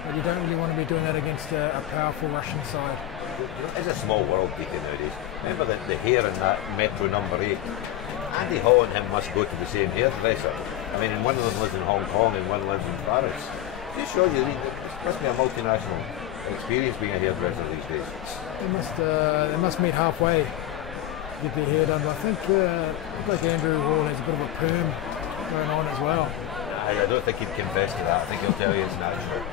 but you don't really want to be doing that against a powerful Russian side. It's a small world, Peter, nowadays. Remember the hair in that Metro number 8? Andy Hall and him must go to the same hairdresser. I mean, and one of them lives in Hong Kong and one lives in Paris. Just shows you, it must be a multinational experience being a hairdresser these days. They must meet halfway. Get their hair done. But I think like Andrew Hall has a bit of a perm going on as well. I don't think he'd confess to that. I think he'll tell you it's natural.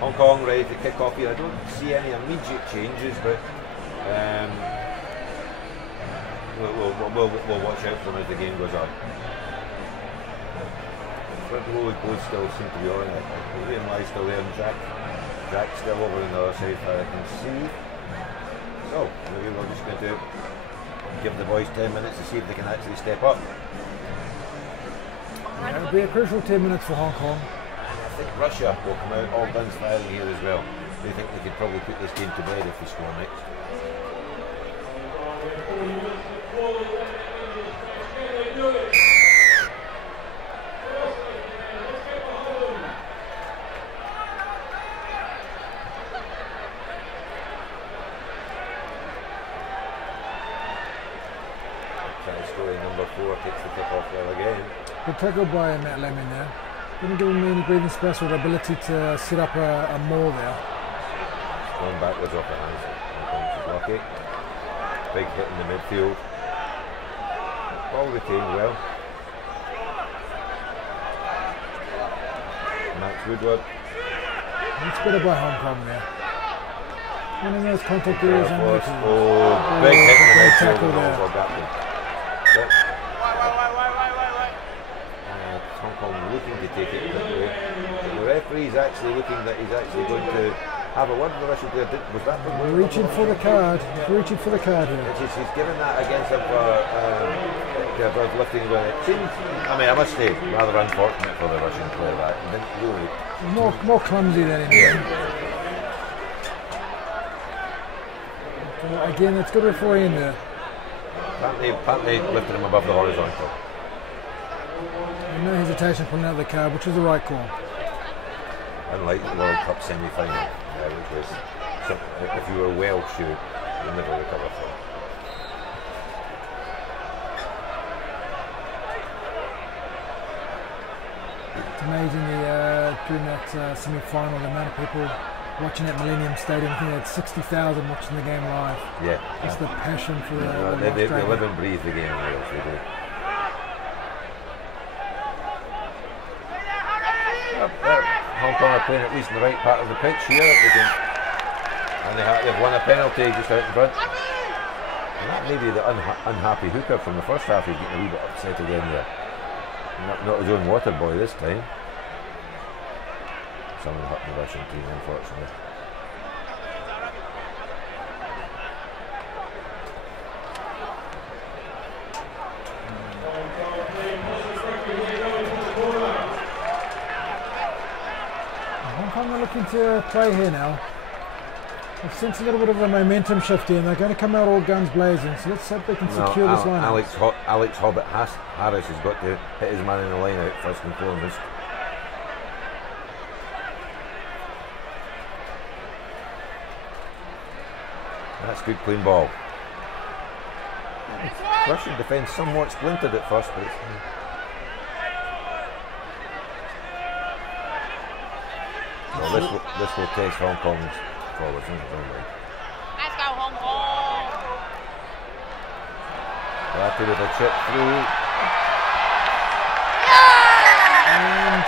Hong Kong ready to kick off here. I don't see any immediate changes, but we'll watch out for them as the game goes on. Front row both still seem to be on it. William Lai still there and Jack's still over on the other side I can see. So maybe we're just going to give the boys 10 minutes to see if they can actually step up. It'll be a crucial 10 minutes for Hong Kong. I think Russia will come out all guns firing here as well. They think they could probably put this game to bed if we score next. Number 4 takes the kick off well again. Good tackle by Matt Lemon there. Didn't give him any breathing space or the ability to set up a maul there. Going backwards off the hands. Lucky. Big hit in the midfield. Ball retained well. Max Woodward. It's better by Hong Kong there. One of those contact areas on the Big hit in the midfield tackle and there. Hong Kong captain. Hong Kong looking to take it quickly. The referee's actually looking that he's actually going to have a word with the Russian player. Was that from Reaching for the card. He's reaching for the card here. He's given that against him for lifting when it seems, I mean, I must say, rather unfortunate for the Russian player that he didn't really. More clumsy than anything. Again, that's good refereeing there. Apparently lifted him above the horizontal. And no hesitation pulling out the card, which was the right call. Unlike the World Cup semi-final, which was, if you were Welsh, you'd never recover from. It's amazing during that semi-final, the amount of people watching at Millennium Stadium. I think they had 60,000 watching the game live. Yeah. Just the passion for the they live and breathe the game in Wales, they do. Hong Kong are playing at least in the right part of the pitch here. And they've won a penalty just out in front. And that may be the unhappy hooker from the first half. He's getting a wee bit upset again there. Not his own water boy this time. Someone hurt the Russian team, unfortunately. Hong Kong are looking to play here now. I've sensed a little bit of a momentum shift here, and they're going to come out all guns blazing. So let's hope they can secure this line. Alex Hobbit Harris has got to hit his man in the line out first and foremost. That's good clean ball. Russian defence somewhat splintered at first, but this will test Hong Kong's forwards, isn't it? Let's go, Hong Kong! Happy with a chip through. And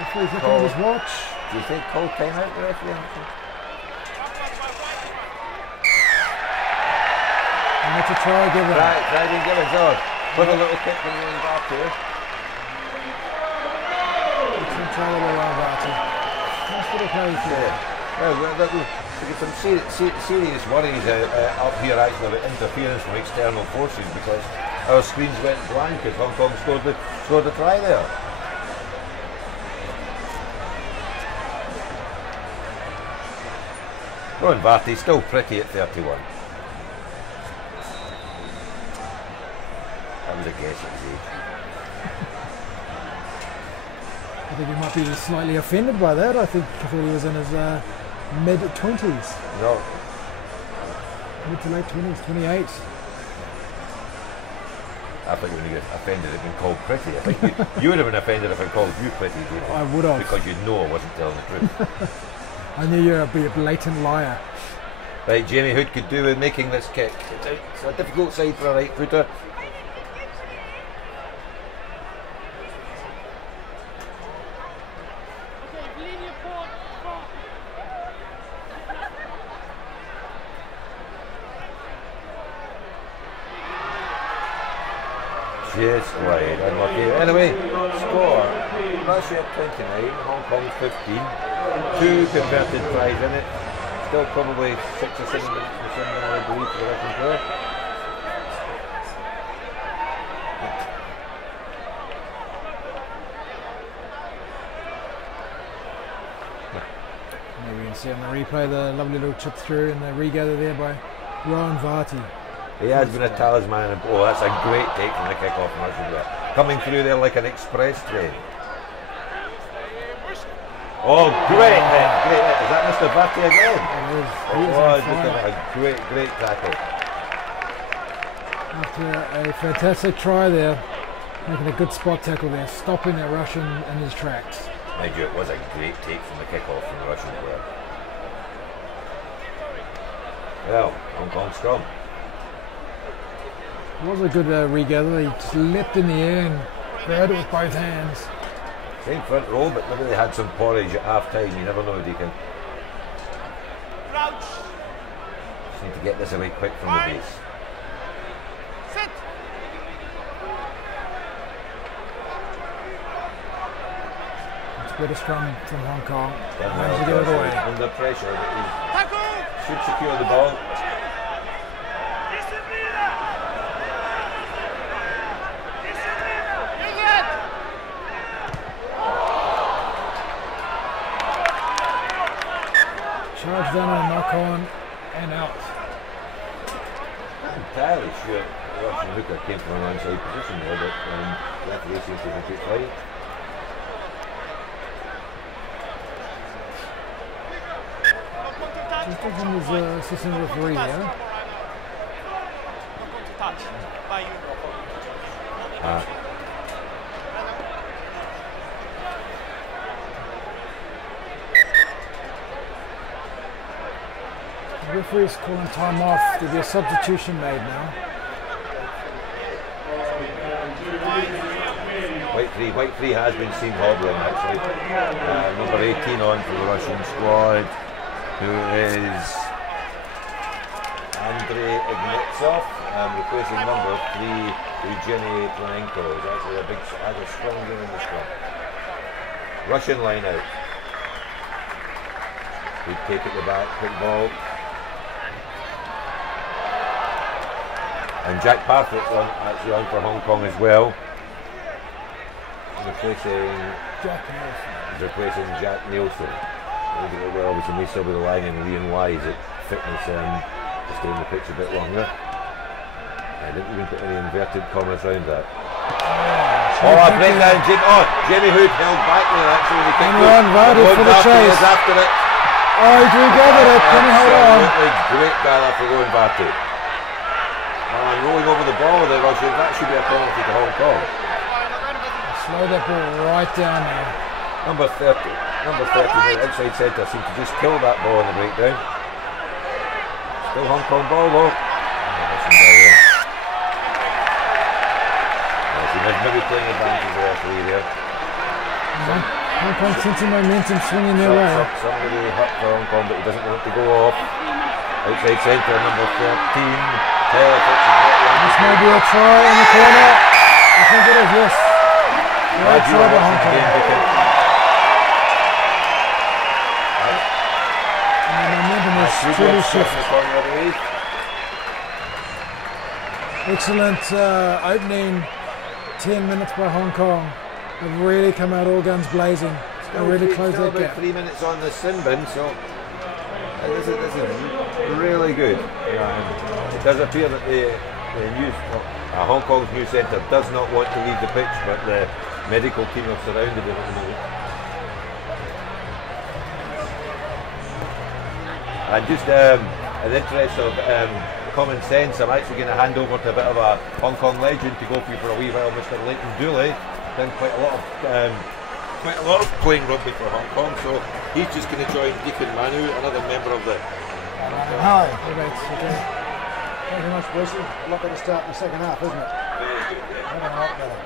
Referee's looking at his watch. Do you think call time out, the referee? And it's a try given. Try Givens on. With a little kick from the back here. It's a try around Barty. Nice little play here. Well, we get some serious worries up here actually about interference from external forces because our screens went blank as Hong Kong scored the try there. Ron Barty still pretty at 31. That was a guess at his age. I think he might be slightly offended by that. I think he thought he was in his mid-20s. No. Mid to late 20s, 28. I think when you get offended at being called pretty, I think you would have been offended if I called you pretty, David. I would have. Because you'd know I wasn't telling the truth. I knew you'd be a blatant liar. Right, Jamie Hood could do with making this kick. It's a difficult side for a right footer. Just wide, unlucky. Anyway, score. Russia 29, Hong Kong 15. 2 converted tries in it. Still probably 6 or 7 minutes for some, I believe, for the Russian player. Maybe you can see on the replay the lovely little chip through and the regather there by Rowan Varty. He has been a talisman, and oh, that's a great take from the kick-off from Russian player. Coming through there like an express train. Oh, great hit, great hit. Is that Mr. Varty again? It is. Oh, just a great tackle. After a fantastic try there, making a good spot tackle there, stopping that Russian in his tracks. Mind you, it was a great take from the kick-off from the Russian player. Well, Hong Kong scrum. It was a good regather. He just leapt in the air and Grab it with both hands. Same front row, but maybe they had some porridge at half time. You never know, Deacon. Just need to get this away quick from the base. Sit. It's a bit of scrum from Hong Kong. Done Managed to well, get it away. under pressure, but he Tackle. should secure the ball. Charge down and knock on and out. I'm entirely sure the Russian hooker came from an onside position there, but referee seems to have been right. Just from his assistant referee here. The referee's calling time off. There'll be a substitution made now. White three has been seen hobbling actually. Number 18 on for the Russian squad, who is Andrei Ignitsov, replacing number 3, Evgeny Planenko. Is actually has a strong game in the scrum. Russian line out. Good take at the back, quick ball. And Jack Parfitt's actually on for Hong Kong as well. Replacing Jack Nielsen. Well, obviously may still be relying on Liam Wise at fitness to stay on the pitch a bit longer. I didn't even put any inverted commas around that. A breakdown. Jamie Hood held back there actually. For the chase. After it. Oh, he gathered it. Can he hold on? Great gather for Rowan Barty. And rolling over the ball with the Russians, that should be a penalty to Hong Kong. Slow that ball right down now. Number 30, the outside centre, seemed to just kill that ball in the breakdown. Still Hong Kong ball though. Maybe playing advantage of the referee there. Hong Kong sensing momentum swinging their way. Somebody hurt for Hong Kong, but he doesn't want to go off. Outside centre, number 13. This may be a try in the corner. I think it is, yes. Right try by Hong Kong. And the momentum is truly shifted. Excellent opening 10 minutes by Hong Kong. They've really come out all guns blazing. They really closed that gap. 3 minutes on the sin bin, so this is really good. It does appear that Hong Kong's new centre does not want to leave the pitch, but the medical team have surrounded him at the moment. And just in the interest of common sense, I'm actually going to hand over to a bit of a Hong Kong legend to go through for a wee while, Mr. Leighton Dooley. Done quite a lot of playing rugby for Hong Kong, so he's just going to join Deacon Manu, another member of the. Hi. Okay. Thank you very much, Bruce. A lot better start in the second half, isn't it? A lot better.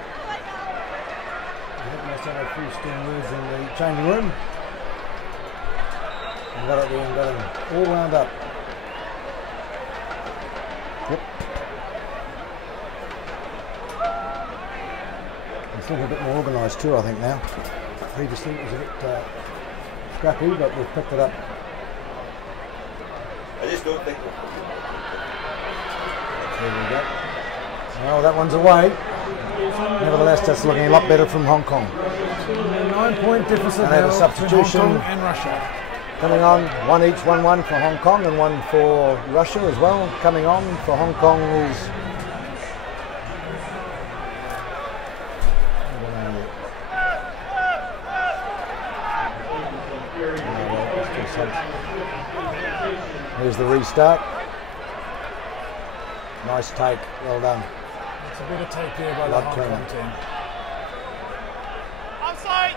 I think we must have a few strong words in the changing room. And got it there and got him all wound up. Yep. It's looking a bit more organised too, I think, now. Previously it was a bit scrappy, but we've picked it up. I just don't think. There we go. Well, that one's away. Nevertheless, that's looking a lot better from Hong Kong. 9-point deficit and they have a now substitution between Hong Kong and Russia. Coming on, one each, 1-1 for Hong Kong and one for Russia as well. Coming on for Hong Kong is here's the restart. Nice take, well done. It's a bit of take there by the Hong Kong team. Outside.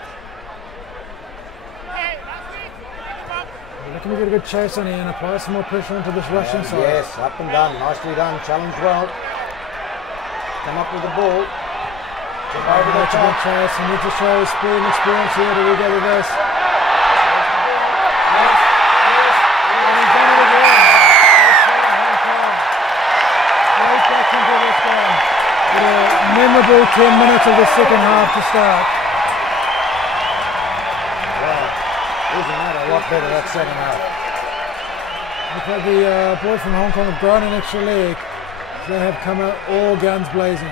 We're looking to get a good chase on here and apply some more pressure into this Russian side. Yes, up and done, nicely done, challenged well. Come up with the ball. Over the top. Chase, and need to show speed and experience here to get with this. And he's done it again. Right back into this game. With a memorable 10 minutes of the second half to start. Wow. Isn't that a lot better, that second half? Look like the boys from Hong Kong have grown an extra leg. They have come out all guns blazing.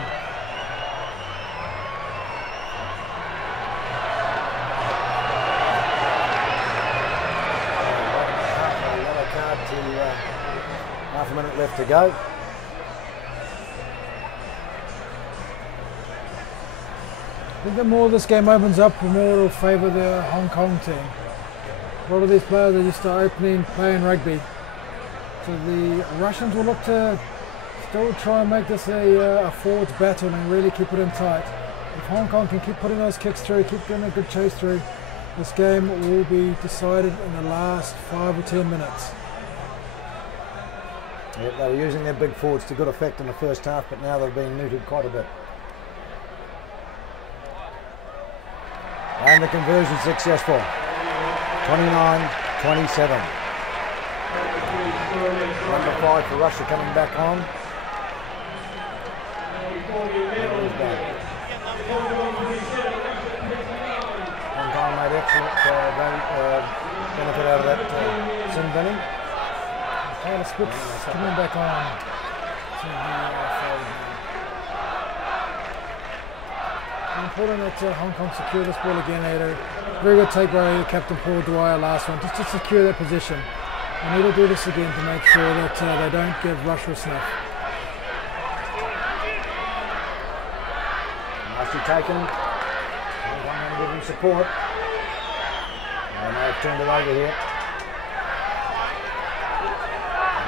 Yellow card to half a minute left to go. I think the more this game opens up, the more it will favour the Hong Kong team. A lot of these players are used to opening playing rugby. So the Russians will look to still try and make this a forwards battle and really keep it in tight. If Hong Kong can keep putting those kicks through, keep getting a good chase through, this game will be decided in the last 5 or 10 minutes. Yep, they were using their big forwards to good effect in the first half, but now they've been neutered quite a bit. And the conversion successful. 29-27. Number 5 for Russia coming back on. Hong Kong made excellent benefit out of that sin binning. Taylor Spitz coming back on to the important that Hong Kong secure this ball again. They had a very good take by Captain Paul Dwyer last one, just to secure that position. They need to do this again to make sure that they don't give Russia a sniff. Nicely taken. Hong Kong going to give him support. And they've turned it over here.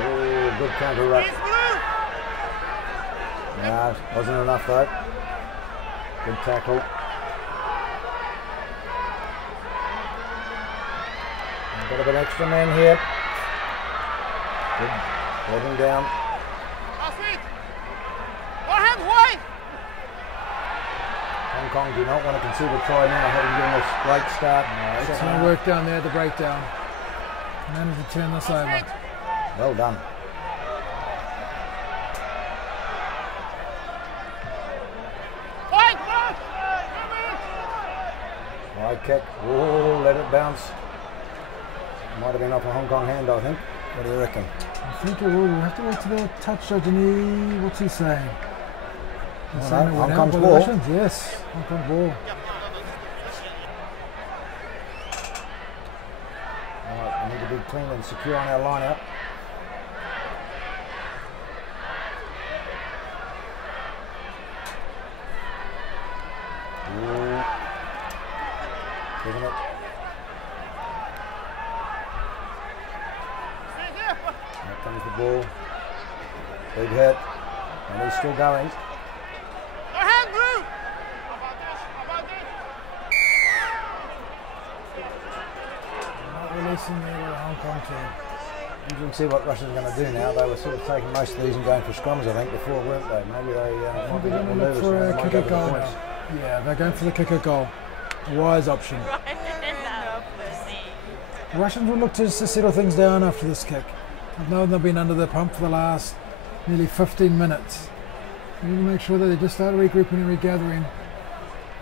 Oh, good counter ruck. No, wasn't enough though. Good tackle. Got a bit extra man here. Good. Let him down. Hong Kong do not want to concede a try now, having given us a great start. It's going to work down there at the breakdown. Managed to turn this over. Well done. Wide kick. Oh, let it bounce. Might have been off a Hong Kong hand, I think. What do you reckon? I think it will. We'll have to wait to the touch, Judge. What's he saying? He's saying it went Hong out Kong's by the ball. Russians. Yes, Hong Kong ball. Right, we need to be clean and secure on our line-out. Giving it. Here comes the ball. Big hit. And he's still going. Not releasing the Hong Kong team. You can see what Russia's going to do now. They were sort of taking most of these and going for scrums, I think, before, weren't they? Maybe they might be a They're little going to look nervous. for They a might kick go a for the goal points. now. Yeah, they're going for the kick a goal. Wise option. The Russians will look to settle things down after this kick. I've known they've been under the pump for the last nearly 15 minutes. We need to make sure that they just start regrouping and regathering,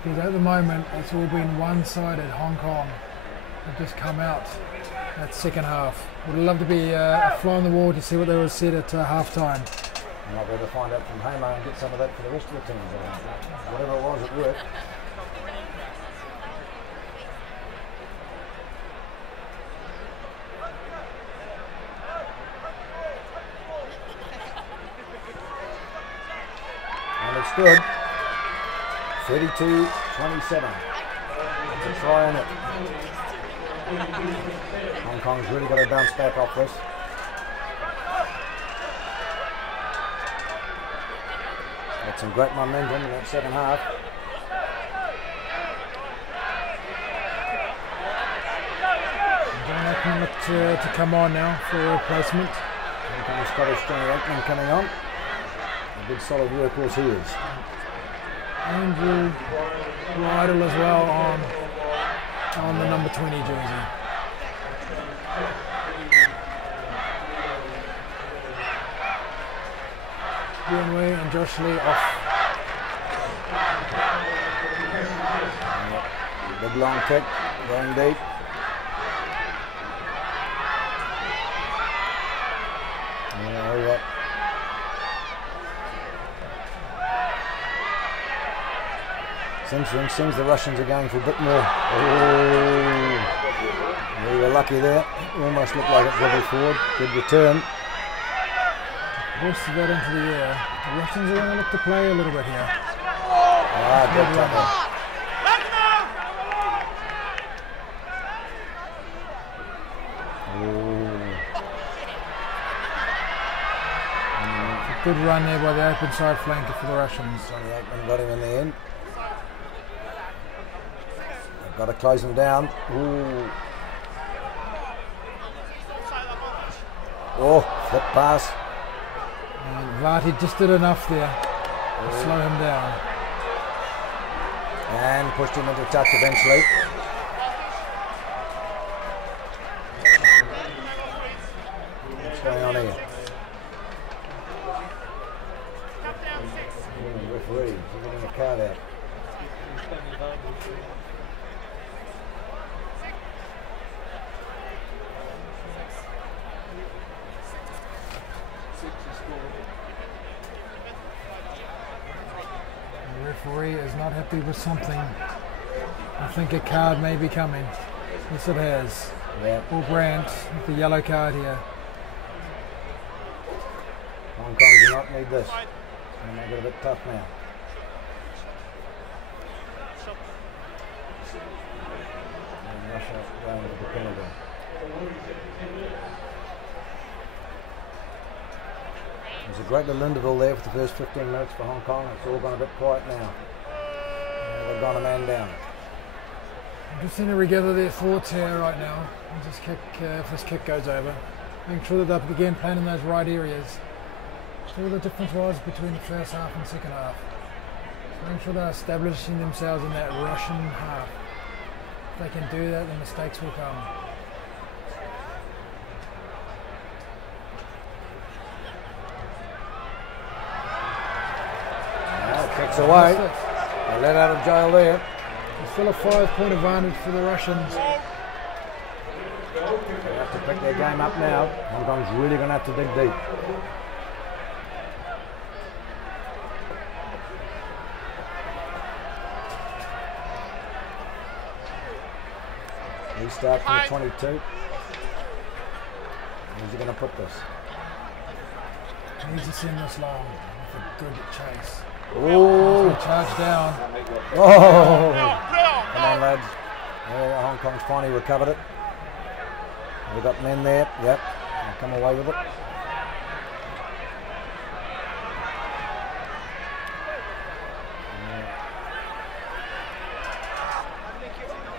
because at the moment it's all been one-sided. Hong Kong have just come out that second half. Would love to be a fly on the wall to see what they would said at half time. I might be able to find out from Homo and get some of that for the rest of the teams. Whatever it was, it worked. And it's good. 32-27. It's a try in it. Hong Kong's really got to bounce back off this. Had some great momentum in that second half. John Ackman look to come on now for a replacement. Hong Kong Scottish Johnny Aikman coming on. A good solid workhorse he is. Andrew Rydell as well on the number 20 jersey. Ian Wee and Josh Lee off. Big long kick, going deep. Seems the Russians are going for a bit more. Oh, we were lucky there. Almost looked like it dribbled forward. Good return. Hoisted that into the air. The Russians are going to look to play a little bit here. Good tackle. Good run there by the open side flanker for the Russians. Sonny Aikman got him in the end. They've got to close him down. Ooh. Oh, flip pass. And Vati just did enough there to slow him down. And pushed him into touch eventually. What's going on here? Referee, he's getting a card out. The referee is not happy with something. I think a card may be coming. Yes, it has. Yeah. Paul Brandt with the yellow card here. Hong Kong do not need this. And they get a bit tough now. And Russia going with the penalty. There's a great little interval there for the first 15 minutes for Hong Kong. It's all gone a bit quiet now. They've gone a man down. Just need to regather their thoughts here right now. And just kick if this kick goes over. Making sure that they're again playing in those right areas. So the difference was between the first half and second half. So making sure they're establishing themselves in that Russian half. If they can do that, the mistakes will come. Kicks away. They let out of jail there. There's still a 5-point advantage for the Russians. They have to pick their game up now. Hong Kong's really going to have to dig deep. Restart from the 22. Where's he going to put this? Needs to send this long with a good chase. Oh! Charge down. Oh! Come on, lads. Yeah, Hong Kong's finally recovered it. We've got men there. Yep. They'll come away with it.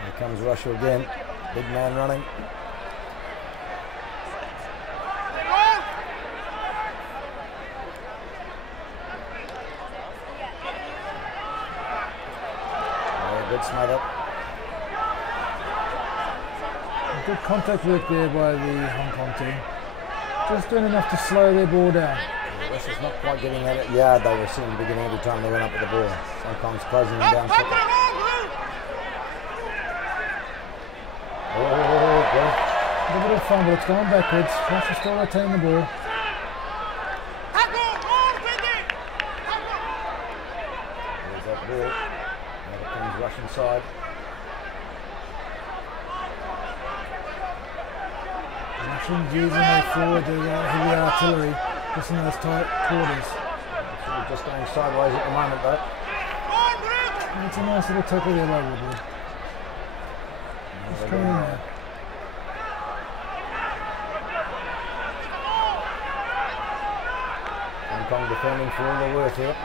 Here comes Russia again. Big man running. Good smother. Good contact work there by the Hong Kong team. Just doing enough to slow their ball down. Russia's not quite getting at it. Yeah, they were seeing the beginning every time they went up with the ball. Hong Kong's closing them down quicker. Oh, good. A bit of fun, but it's going backwards. Russia still retain the ball. There's that ball. Now it comes Russian side. Russians using their forward heavy artillery just in those tight quarters. Sort of just going sideways at the moment though. And it's a nice little tackle there by Woodward. Just coming in there. Hong Kong defending for all they're worth here.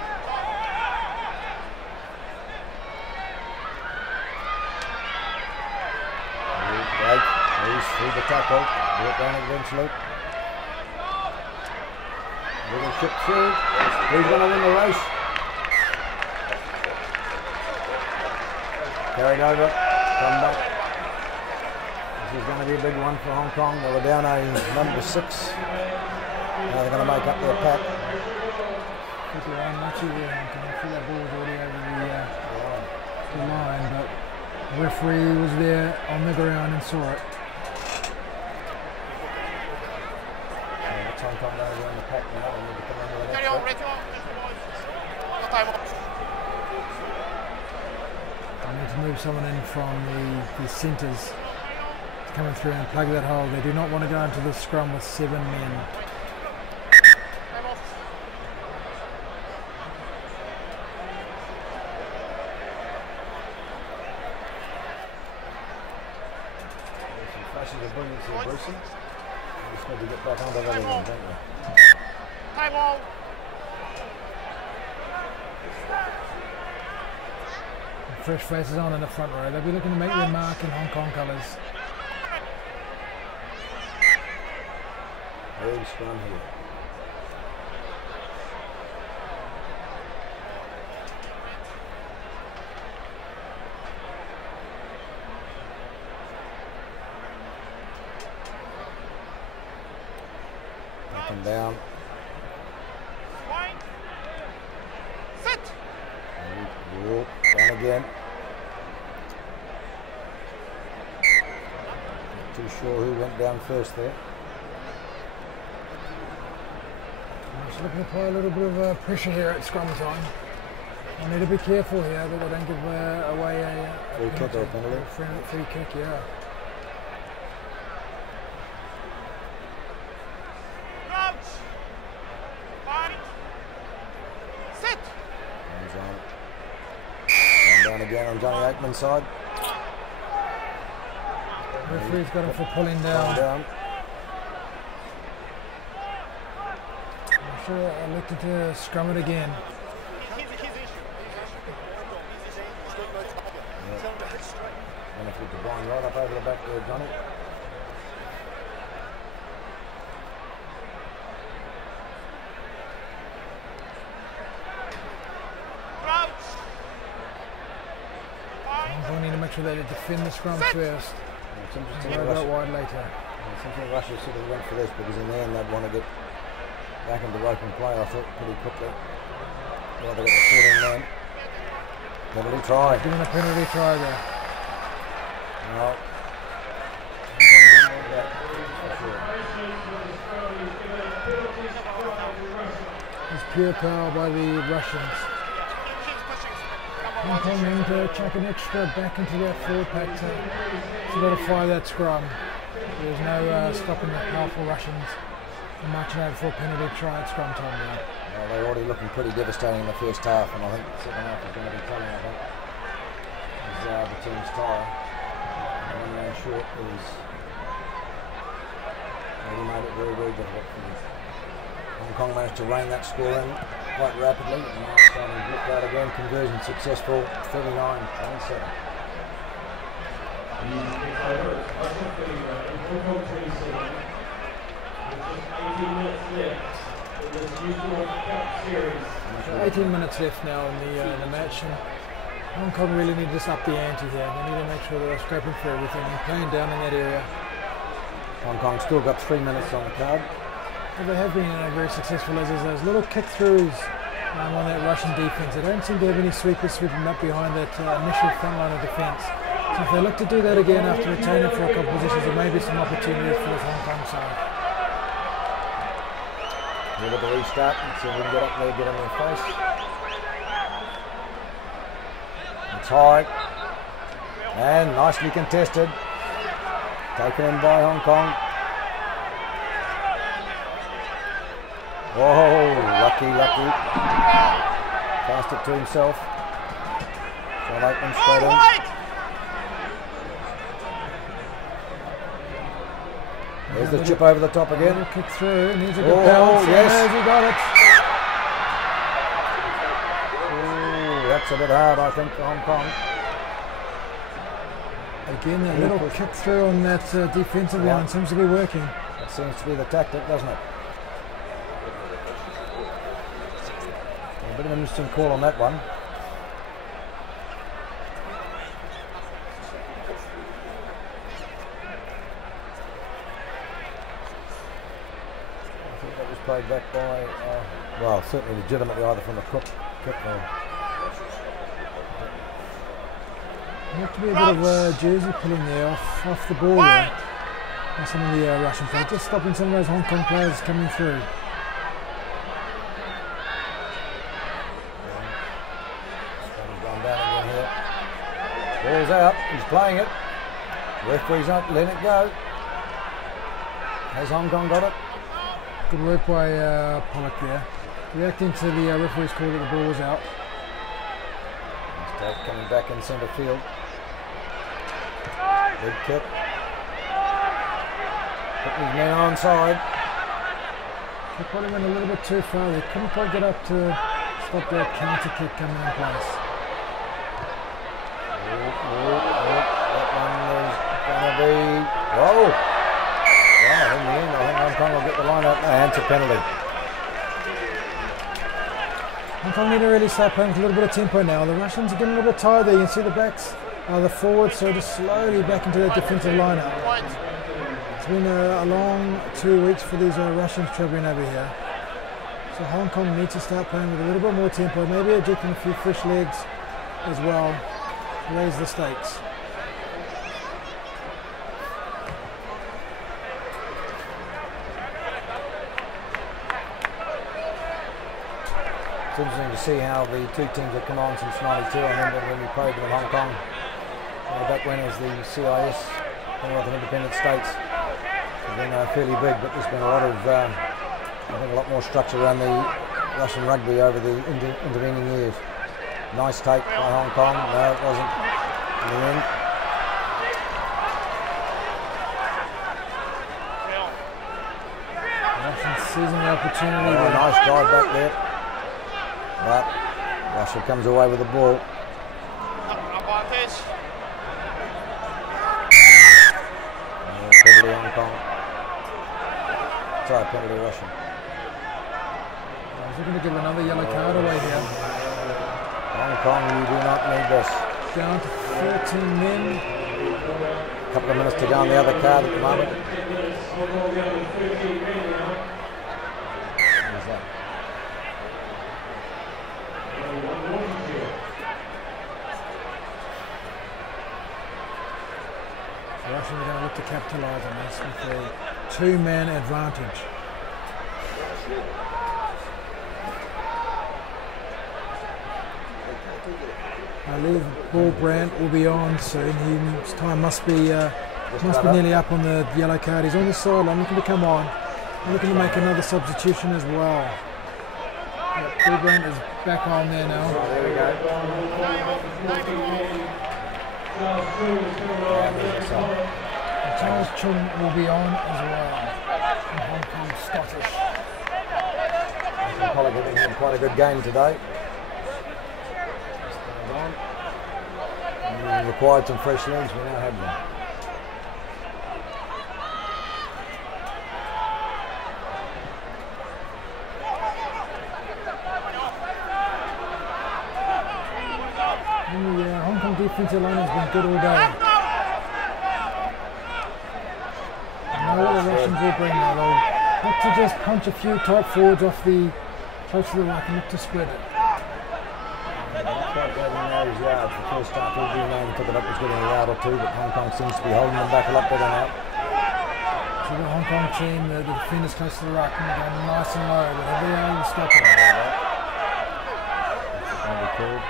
Great. He's through the tackle. Brought down eventually. Little chip through. Who's going to win the race? Carried over. Come back. This is going to be a big one for Hong Kong. They were down a number 6. Now they're going to make up their pack. People are unlucky there, Hong Kong. I feel that ball was already over the line, but the referee was there on the ground and saw it. That's Hong Kong over on the pack now. They need to come under the next one. I need to move someone in from the centres coming through and plug that hole. They do not want to go into the scrum with 7 men. Flashes of brilliance here, Brucey. We just need to get back under that again, don't we? Time on. Fresh faces on in the front row. They'll be looking to make their mark in Hong Kong colours. Big scrum here. Up and down. Sit. Walk down again. Not too sure who went down first there. Just looking to apply a little bit of pressure here at scrum time. I need to be careful here that they don't give away a Free kick or a penalty? Free kick, yeah. Crouch. Fight. Sit. Hands on. Down again on Johnny Aikman's side. Referee's got him for pulling down. I'm sure I looked to scrum it again. And if we could blind right up over the back there, Johnny. We need to make sure they defend the scrum first. It's interesting Worry about wide later. It's interesting Russia sort of went for this because in the end they'd want to get back into open play, I thought, pretty quickly. Rather get the 14 man. Penalty try. Giving a penalty try there. No. It's pure power by the Russians. Hong Kong need to chuck an extra back into that forward pack to solidify that scrum. There's no stopping the powerful Russians from marching out for a penalty try at scrum time now. Well, they're already looking pretty devastating in the first half, and I think the second half is going to be telling, I think. As the team's tire. And one man short is really made it very, very difficult for them. Hong Kong managed to rein that score in quite rapidly, and now it's starting to look out again. Conversion successful, 39-27. So 18 minutes left now in the match, and Hong Kong really need to just up the ante here. They need to make sure they're scrapping for everything and playing down in that area. Hong Kong still got 3 minutes on the card. Well, they have been very successful as those little kick-throughs on that Russian defence. They don't seem to have any sweepers sweeping up behind that initial front line of defence. So if they look to do that again after retaining for a couple of positions, there may be some opportunities for the Hong Kong side. Here with the restart, and see if we can get up there, get on their face. It's high. And nicely contested. Taken in by Hong Kong. Oh, lucky. Passed it to himself. John Aikman straight in. There's the chip over the top again. Kick through, needs a good bounce. Yes. He got it. Oh, that's a bit hard, I think, for Hong Kong. Again, that little kick through on that defensive line seems to be working. That seems to be the tactic, doesn't it? A bit of an interesting call on that one. that was played back by, well, certainly legitimately either from the kick or... There to be a bit of jersey pulling there off the ball there. By some of the Russian players, just stopping some of those Hong Kong players coming through. He's gone down again here. Ball's out, he's playing it. Referee's not letting it go. Has Hong Kong got it? Good work by Pollock there. Reacting to the referee's call that the ball was out. Mistake coming back in centre field. Big kick. Putting his men onside. They probably went a little bit too far. They couldn't quite get up to stop that counter kick coming in place. That one is going to be... Whoa! Wow, in the end, I think Hong Kong will get the line up. No, and it's a penalty. Hong Kong need to really start playing with a little bit of tempo now. The Russians are getting a little bit tired there. You can see the backs, the forwards, so just slowly back into that defensive lineup. It's been a long 2 weeks for these Russians travelling over here. So Hong Kong needs to start playing with a little bit more tempo, maybe ejecting a few fresh legs as well to raise the stakes. It's interesting to see how the two teams have come on since '92. I remember when we played them in Hong Kong, back when as the CIS, Commonwealth of Independent States. It's been fairly big, but there's been a lot of, I think, a lot more structure around the Russian rugby over the intervening years. Nice take by Hong Kong. No, it wasn't in the end. Russians seizing the opportunity. Oh, nice drive back there. But Russia comes away with the ball. Advantage. Penalty Hong Kong. Sorry, penalty Russian. We're going to give another yellow card away here. Hong Kong, you do not need this. Down to 13 men. A couple of minutes to go on the other card at the moment. Who's that? The Russians are going to look to capitalise on this with a two-man advantage. I believe Paul Brandt will be on soon. His time must be nearly up on the yellow card. He's on the sideline looking to come on. I'm looking to make another substitution as well. Yep, Paul Brandt is back on there now. There we go. And Charles Chung will be on as well. From Hong Kong Scottish. Pollock having had quite a good game today. We required some fresh legs, we now have them. The Hong Kong defensive line has been good all day. I know what the Russians will bring now. They'll look to just punch a few tight forwards off the close to the ruck and look to spread it. Quite glad he now his yards. The first start he took it up was getting a yard or two, but Hong Kong seems to be holding them back a lot better now. So the Hong Kong team, the defenders close to the ruck, and they're going nice and low, whatever they are to stop it. That'll be cool.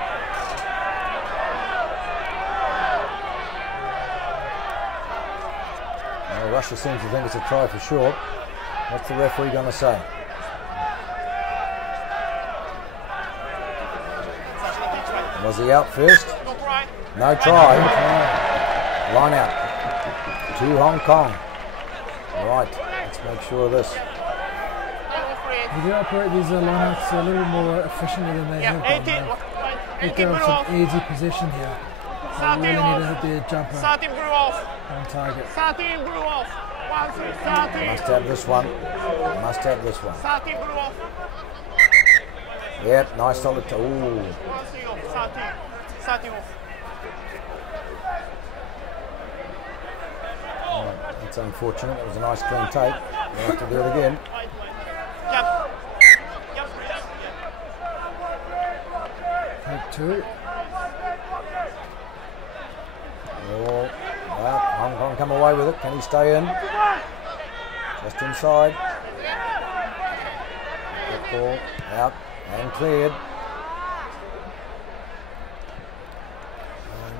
Well, Russia seems to think it's a try for sure. What's the referee going to say? Was he out first? No try. Line out. To Hong Kong. Right, let's make sure of this. We do operate these lineouts a little more efficiently than they have done. They give some easy possession here. They really need to hit their jumper on target. Must have this one. Must have this one. Yep, nice solid. Ooh. Right, that's unfortunate. It was a nice clean take. We'll have to do it again. Take 2. Oh, well, Hong Kong come away with it. Can he stay in? Just inside. That ball out and cleared.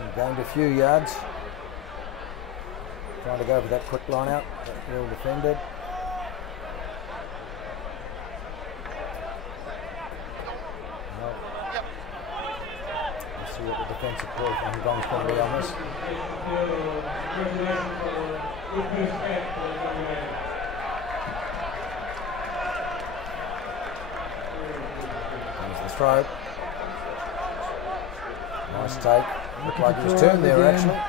And gained a few yards. Trying to go for that quick line out. Well defended. See what the defensive play from Hong Kong's going to be on this. There's the throw. Nice take. Looked like he was turned there actually.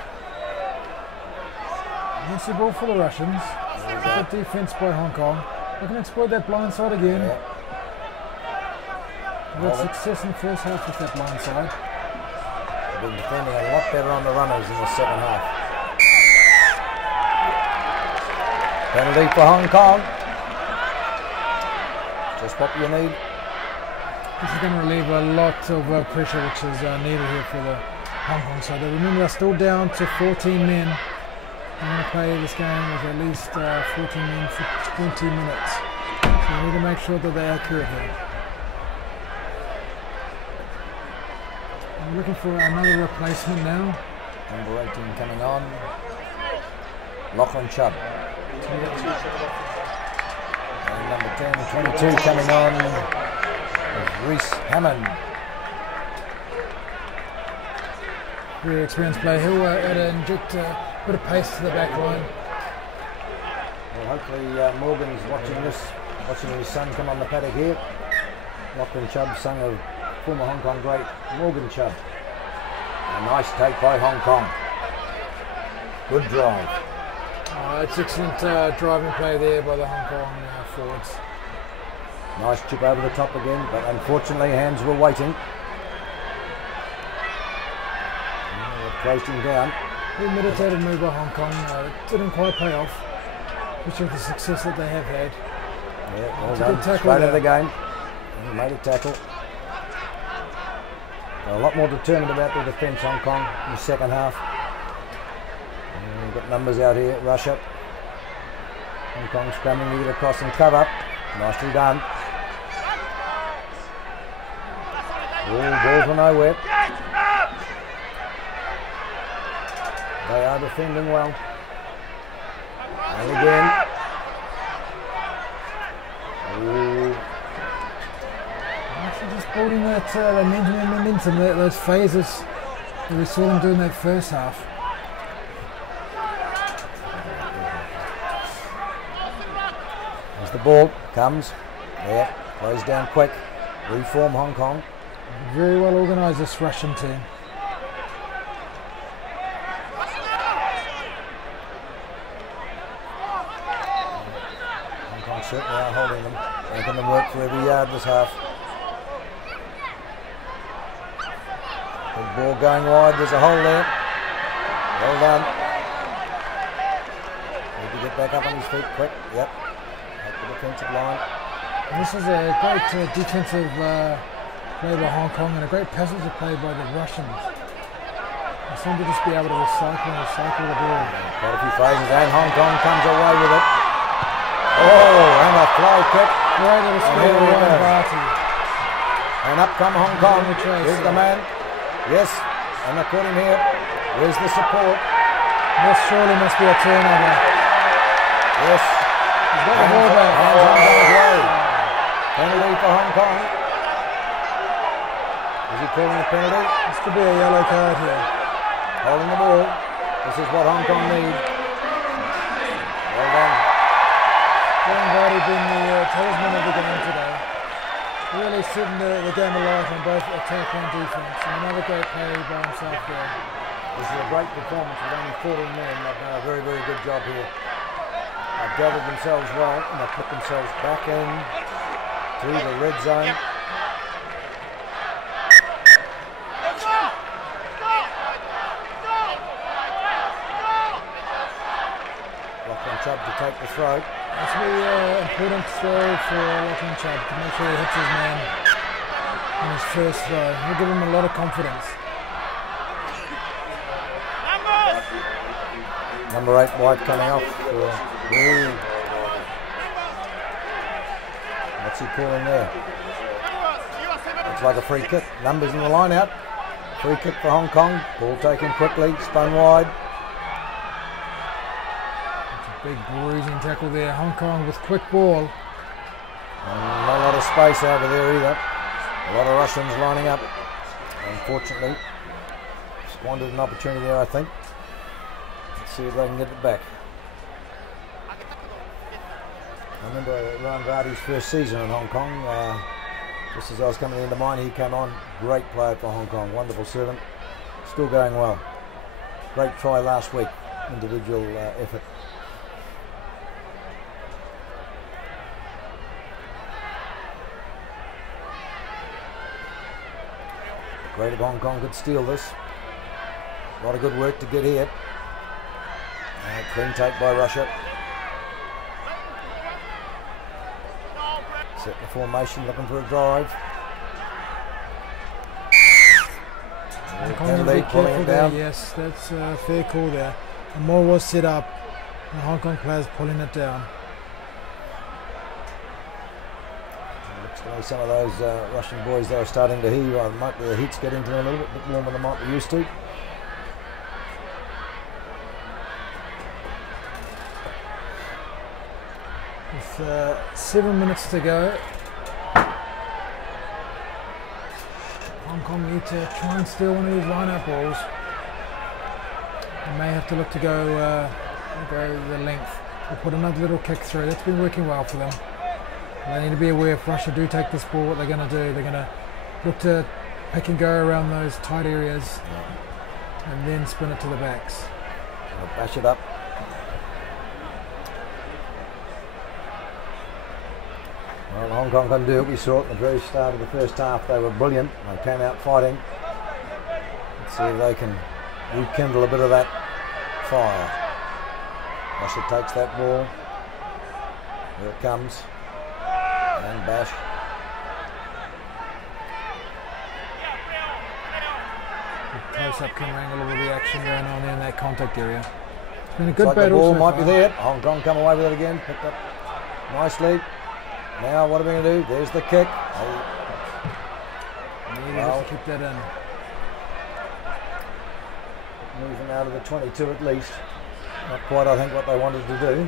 Against the ball for the Russians. Good defense by Hong Kong. They can exploit that blind side again. Yeah. They had success in the first half with that blind side. Been defending a lot better on the runners in the second half. Penalty for Hong Kong. Just what you need. This is going to relieve a lot of pressure which is needed here for the Hong Kong side. Remember, they're still down to 14 men. They're going to play this game with at least 14 men for 20 minutes. So we need to make sure that they're accurate here. We're looking for another replacement now. Number 18 coming on. Lachlan Chubb. And number 10, 22 coming on is Reese Hammond. Very experienced player. He'll inject a bit of pace to the back line. Well, hopefully Morgan's watching this, watching his son come on the paddock here. Lachlan Chubb, son of former Hong Kong great Morgan Chubb. A nice take by Hong Kong. Good drive. It's excellent driving play there by the Hong Kong forwards. Nice chip over the top again, but unfortunately hands were waiting. Closed him down. A meditated move by Hong Kong. Didn't quite pay off, which of the success that they have had. Yeah, well it's done. A good tackle Straight there. of the game. He made a tackle. They're a lot more determined about their defence, Hong Kong, in the second half. And we've got numbers out here. Russia. Hong Kong scrambling to get across and cover. Nicely done. Ball for nowhere. They are defending well. And again. Actually just building that momentum, those phases that we saw them do in that first half. As the ball comes. Yeah, close down quick. Reform Hong Kong. Very well organised, this Russian team. Certainly are holding them, making them work for every yard this half. Big ball going wide, there's a hole there. Well done. Need to get back up on his feet quick. Yep. At the defensive line. And this is a great defensive play by Hong Kong and a great passage of play by the Russians. They seem to just be able to recycle the ball. Quite a few phases, and Hong Kong comes away with it. Oh, and a fly kick. Great little skill by Ryan Barty. And up come Hong Kong. Here's the man. Yes, and they've put him here. Where's the support? This surely must be a turnover. Yes. He's got the ball back. Hands on Kong's way. Penalty for Hong Kong. Is he calling a penalty? This could be a yellow card here. Holding the ball. This is what Hong Kong need. Well done. Ryan Barty being the talisman of the game today. Really setting the game alive on both attack and defence. And another great play by himself there. This is a great performance with only 14 men. They've done a very, very good job here. They've gathered themselves well and they've put themselves back in to the red zone. Lachlan Chubb to take the throw. That's be important throw for Lachlan Chubb to make sure he hits his man on his first throw. He'll give him a lot of confidence. Number 8 White coming off. What's he calling there? Looks like a free kick. Numbers in the line out. Free kick for Hong Kong. Ball taken quickly, spun wide. Big bruising tackle there. Hong Kong with quick ball. Not a lot of space over there either. A lot of Russians lining up. Unfortunately, squandered an opportunity there, I think. Let's see if they can get it back. I remember Ryan Vardy's first season in Hong Kong. Just as I was coming into mine, he came on. Great player for Hong Kong. Wonderful servant. Still going well. Great try last week. Individual effort. Great if Hong Kong could steal this. A lot of good work to get here. Clean take by Russia. Set the formation, looking for a drive. Hong Kong will be careful there. Yes, that's a fair call there. And more was set up. The Hong Kong players pulling it down. Looks like some of those Russian boys there are starting to heave. Might be the heat's getting to them a little bit warmer than they might be used to. With 7 minutes to go, Hong Kong need to try and steal one of these line-out balls. They may have to look to go the length or put another little kick through. That's been working well for them. They need to be aware if Russia do take this ball, what they're going to do. They're going to look to pick and go around those tight areas and then spin it to the backs. Bash it up. Well, Hong Kong can do it. We saw it at the very start of the first half. They were brilliant. They came out fighting. Let's see if they can rekindle a bit of that fire. Russia takes that ball. Here it comes. And bash. Close-up camera angle of the action going on in that contact area. It's been a good like battle. The ball so might far. be there. Hong Kong come away with it again. Picked up nicely. Now what are we going to do? There's the kick. Needed us to keep that in. Moving out of the 22 at least. Not quite, I think, what they wanted to do.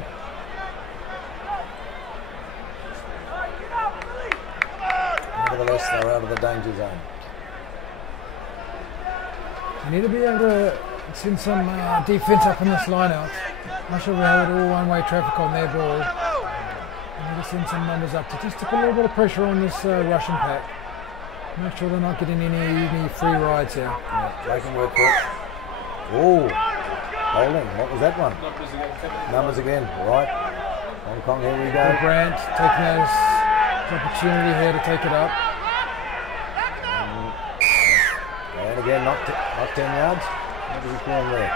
Nevertheless, they're out of the danger zone. You need to be able to send some defence up in this line out. Russia will have it all one-way traffic on their ball. You need to send some numbers up to just to put a little bit of pressure on this Russian pack. Make sure they're not getting any free rides here. Yeah, they can work for it. Oh, holding. What was that one? Numbers again. Right. Hong Kong, here we go. Grant taking this opportunity here to take it up. And again, not 10 yards. What did we call him there?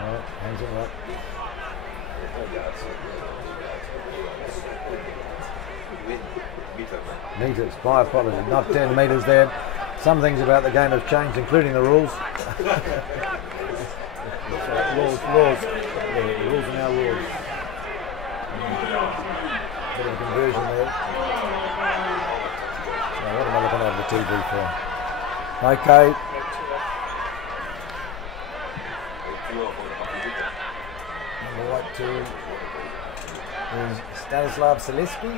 Right, hands him up. Metres, my apologies, not 10 metres there. Some things about the game have changed, including the rules. Rules. Yeah, the rules are now rules. Bit of a conversion there. Now, what am I looking over the TV for? Okay. Number white two is Stanislav Selesky.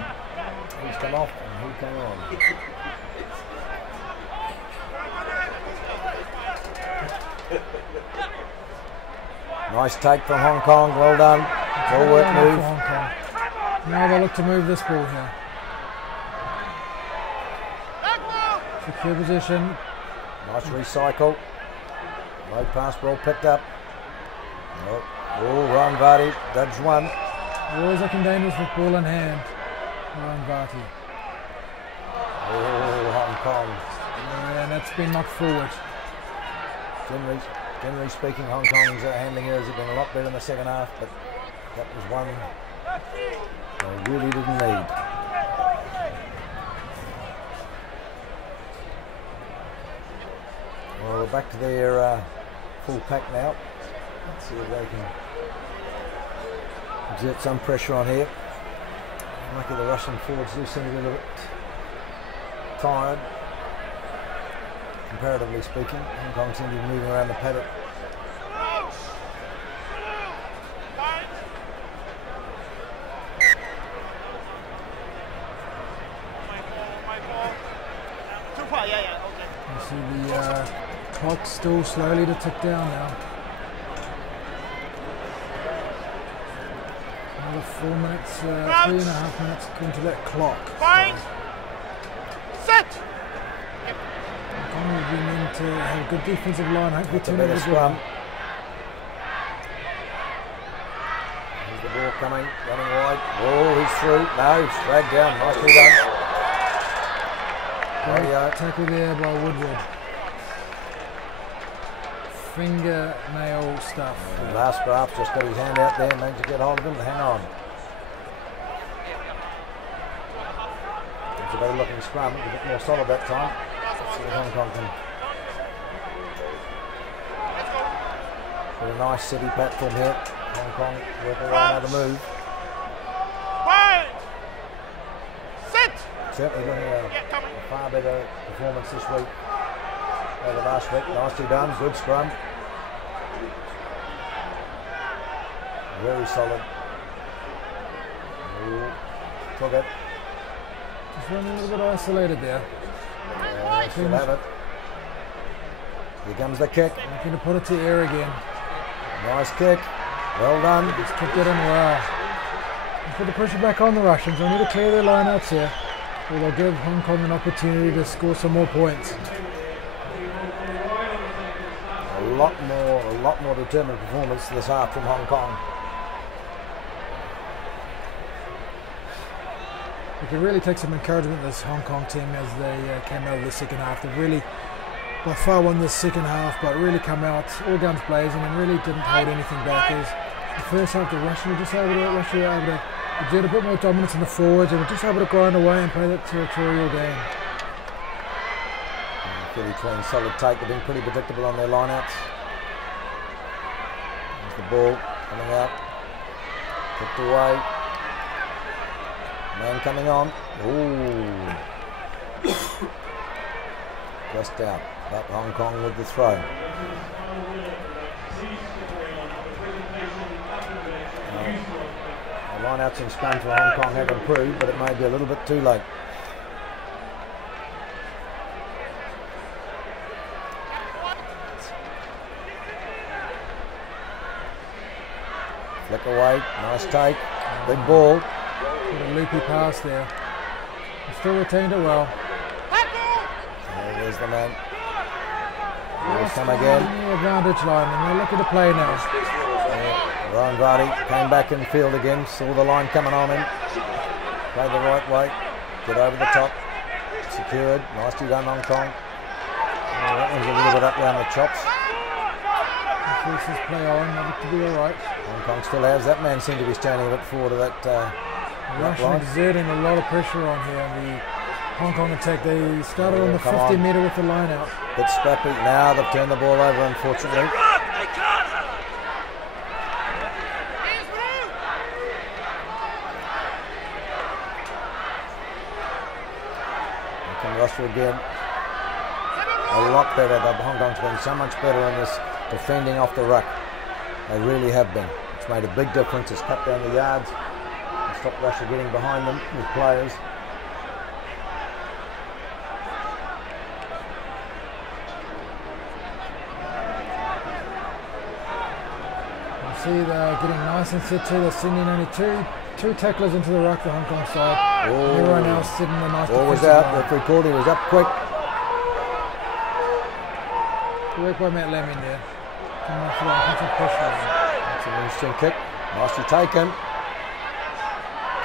He's come off and who came on? Nice take from Hong Kong, well done. Well work move. Now they look to move this ball here. Secure position. Nice recycle. Low pass ball picked up. Oh, Ryan Vardy, dodged one. Always looking dangerous with ball in hand. Ryan Vardy. Oh, Hong Kong. Yeah, and that's been knocked forward. Generally speaking, Hong Kong's handling errors have been a lot better in the second half, but That was one they really didn't need. Well, we're back to their full pack now. Let's see if they can exert some pressure on here. Lucky the Russian forwards do seem to be a little bit tired, comparatively speaking. Hong Kong seem to be moving around the paddock. You see the clock still slowly to tick down now. Another 4 minutes, 3.5 minutes into that clock. Fine. Set. Hong Kong will be meant to have a good defensive line. Hopefully That's a turn better over the scrum. ball. There's the ball coming, running wide. Oh, he's through. No, he's dragged down. Nicely done. Radio. Tackle there by Woodward. Fingernail stuff. Last graph just got his hand out there, managed to get hold of him. Hang on. It's a better looking scrum, a bit more solid that time. Let's see if Hong Kong can get a nice city platform here. Hong Kong work around another move. Fine. Set. Certainly looking at a far better performance this week over last week. Nicely done, good scrum. Very solid. Ooh, took it. Just running a little bit isolated there. Should have it. Here comes the kick. Looking to put it to air again. Nice kick. Well done. Just kicked it in well. And put the pressure back on the Russians. They need to clear their lineouts here, or they'll give Hong Kong an opportunity to score some more points. A lot more determined performance this half from Hong Kong. We can really take some encouragement this Hong Kong team as they came out of the second half. They really, by far, won the second half, but really come out all guns blazing and really didn't hold anything back. As the first half, the Russians were just able to exert a bit more dominance in the forwards and were just able to grind away and play that territorial game. Fairly clean, solid take. They've been pretty predictable on their lineouts. There's the ball coming out, kicked away. Man coming on. Ooh. Just out. But Hong Kong with the throw. The lineouts and scrum for Hong Kong have improved, but it may be a little bit too late. Flick away. Nice take. Big ball. Put a loopy pass there. He still retained it well. There's the man. He'll come again. The advantage line, and they're looking to play now. Yeah, Ryan Vardy came back in field again, saw the line coming on him. Played the right way. Get over the top. Secured. Nicely done, Hong Kong. Oh, that one's a little bit up round the chops. Forces play on, never to be alright. Hong Kong still has. That man seemed to be standing a bit forward of that Russian line. exerting a lot of pressure on here. The Hong Kong attack, they started on the 50 metre with the line out. Bit scrappy. Now they've turned the ball over, unfortunately. Here come Russell again. A lot better. The Hong Kong's been so much better in this defending off the ruck. They really have been. It's made a big difference. It's cut down the yards and stopped Russia getting behind them with players. You see they're getting nice and set to. They're sending only two tacklers into the ruck, the Hong Kong side. Oh. And everyone else sitting the nice Ball was defensive out. line. Referee called. He was up quick. Good work by Matt Lemon there. Coming off the offensive pressure. That's an interesting kick. Nicely taken.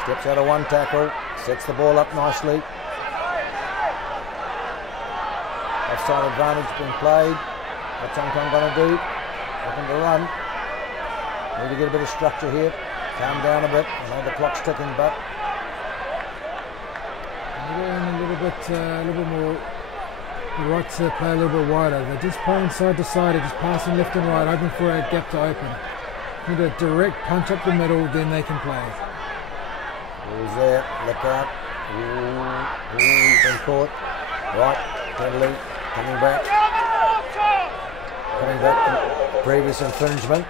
Steps out of one tackle. Sets the ball up nicely. Offside advantage been played. What's Hong Kong going to do? Looking to run. Need to get a bit of structure here. calm down a bit. I know the clock's ticking, but they're going a little bit more. The right to play a little bit wider. They're just playing side to side. They're just passing left and right, hoping for a gap to open. With a direct punch up the middle, then they can play. Who's there? Look out. Ooh, he's been caught. Right, penalty. Coming back. Coming back from previous infringement.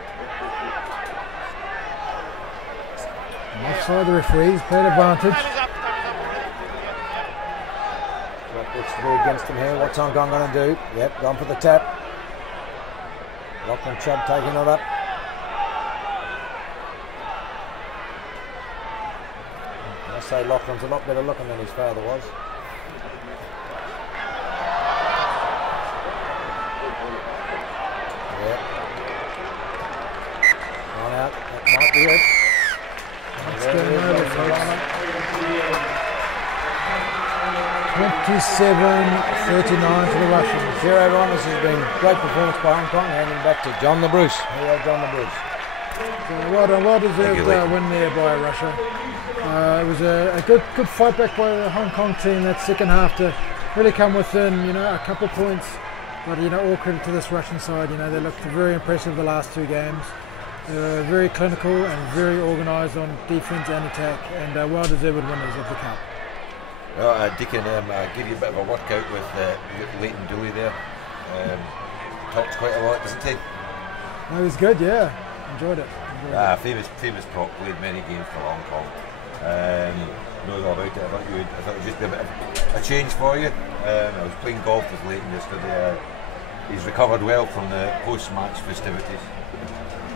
Offside, the referees played advantage. What looks to be against him here. What's Hong Kong going to do? Yep, gone for the tap. Lachlan Chubb taking it up. I say Lachlan's a lot better looking than his father was. Yep. On out. That might be it. That's going over, folks. 27-39 for the Russians. Here everyone, this has been a great performance by Hong Kong, handing back to John the Bruce. Here, John the Bruce. Well deserved win there by Russia. It was a good fight back by the Hong Kong team that second half to really come within, a couple of points. But all credit to this Russian side. They looked very impressive the last two games. They were very clinical and very organised on defence and attack, and well deserved winners of the cup. Well, Deacon, I gave you a bit of a workout with Leighton Dooley there. Talked quite a lot, doesn't he? That was good, yeah. Enjoyed it. Famous prop, played many games for Hong Kong. Knows all about it. I thought it would just be a bit of a change for you. I was playing golf with Leighton yesterday. He's recovered well from the post-match festivities.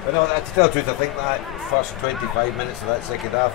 But no, to tell the truth, I think that first 25 minutes of that second half,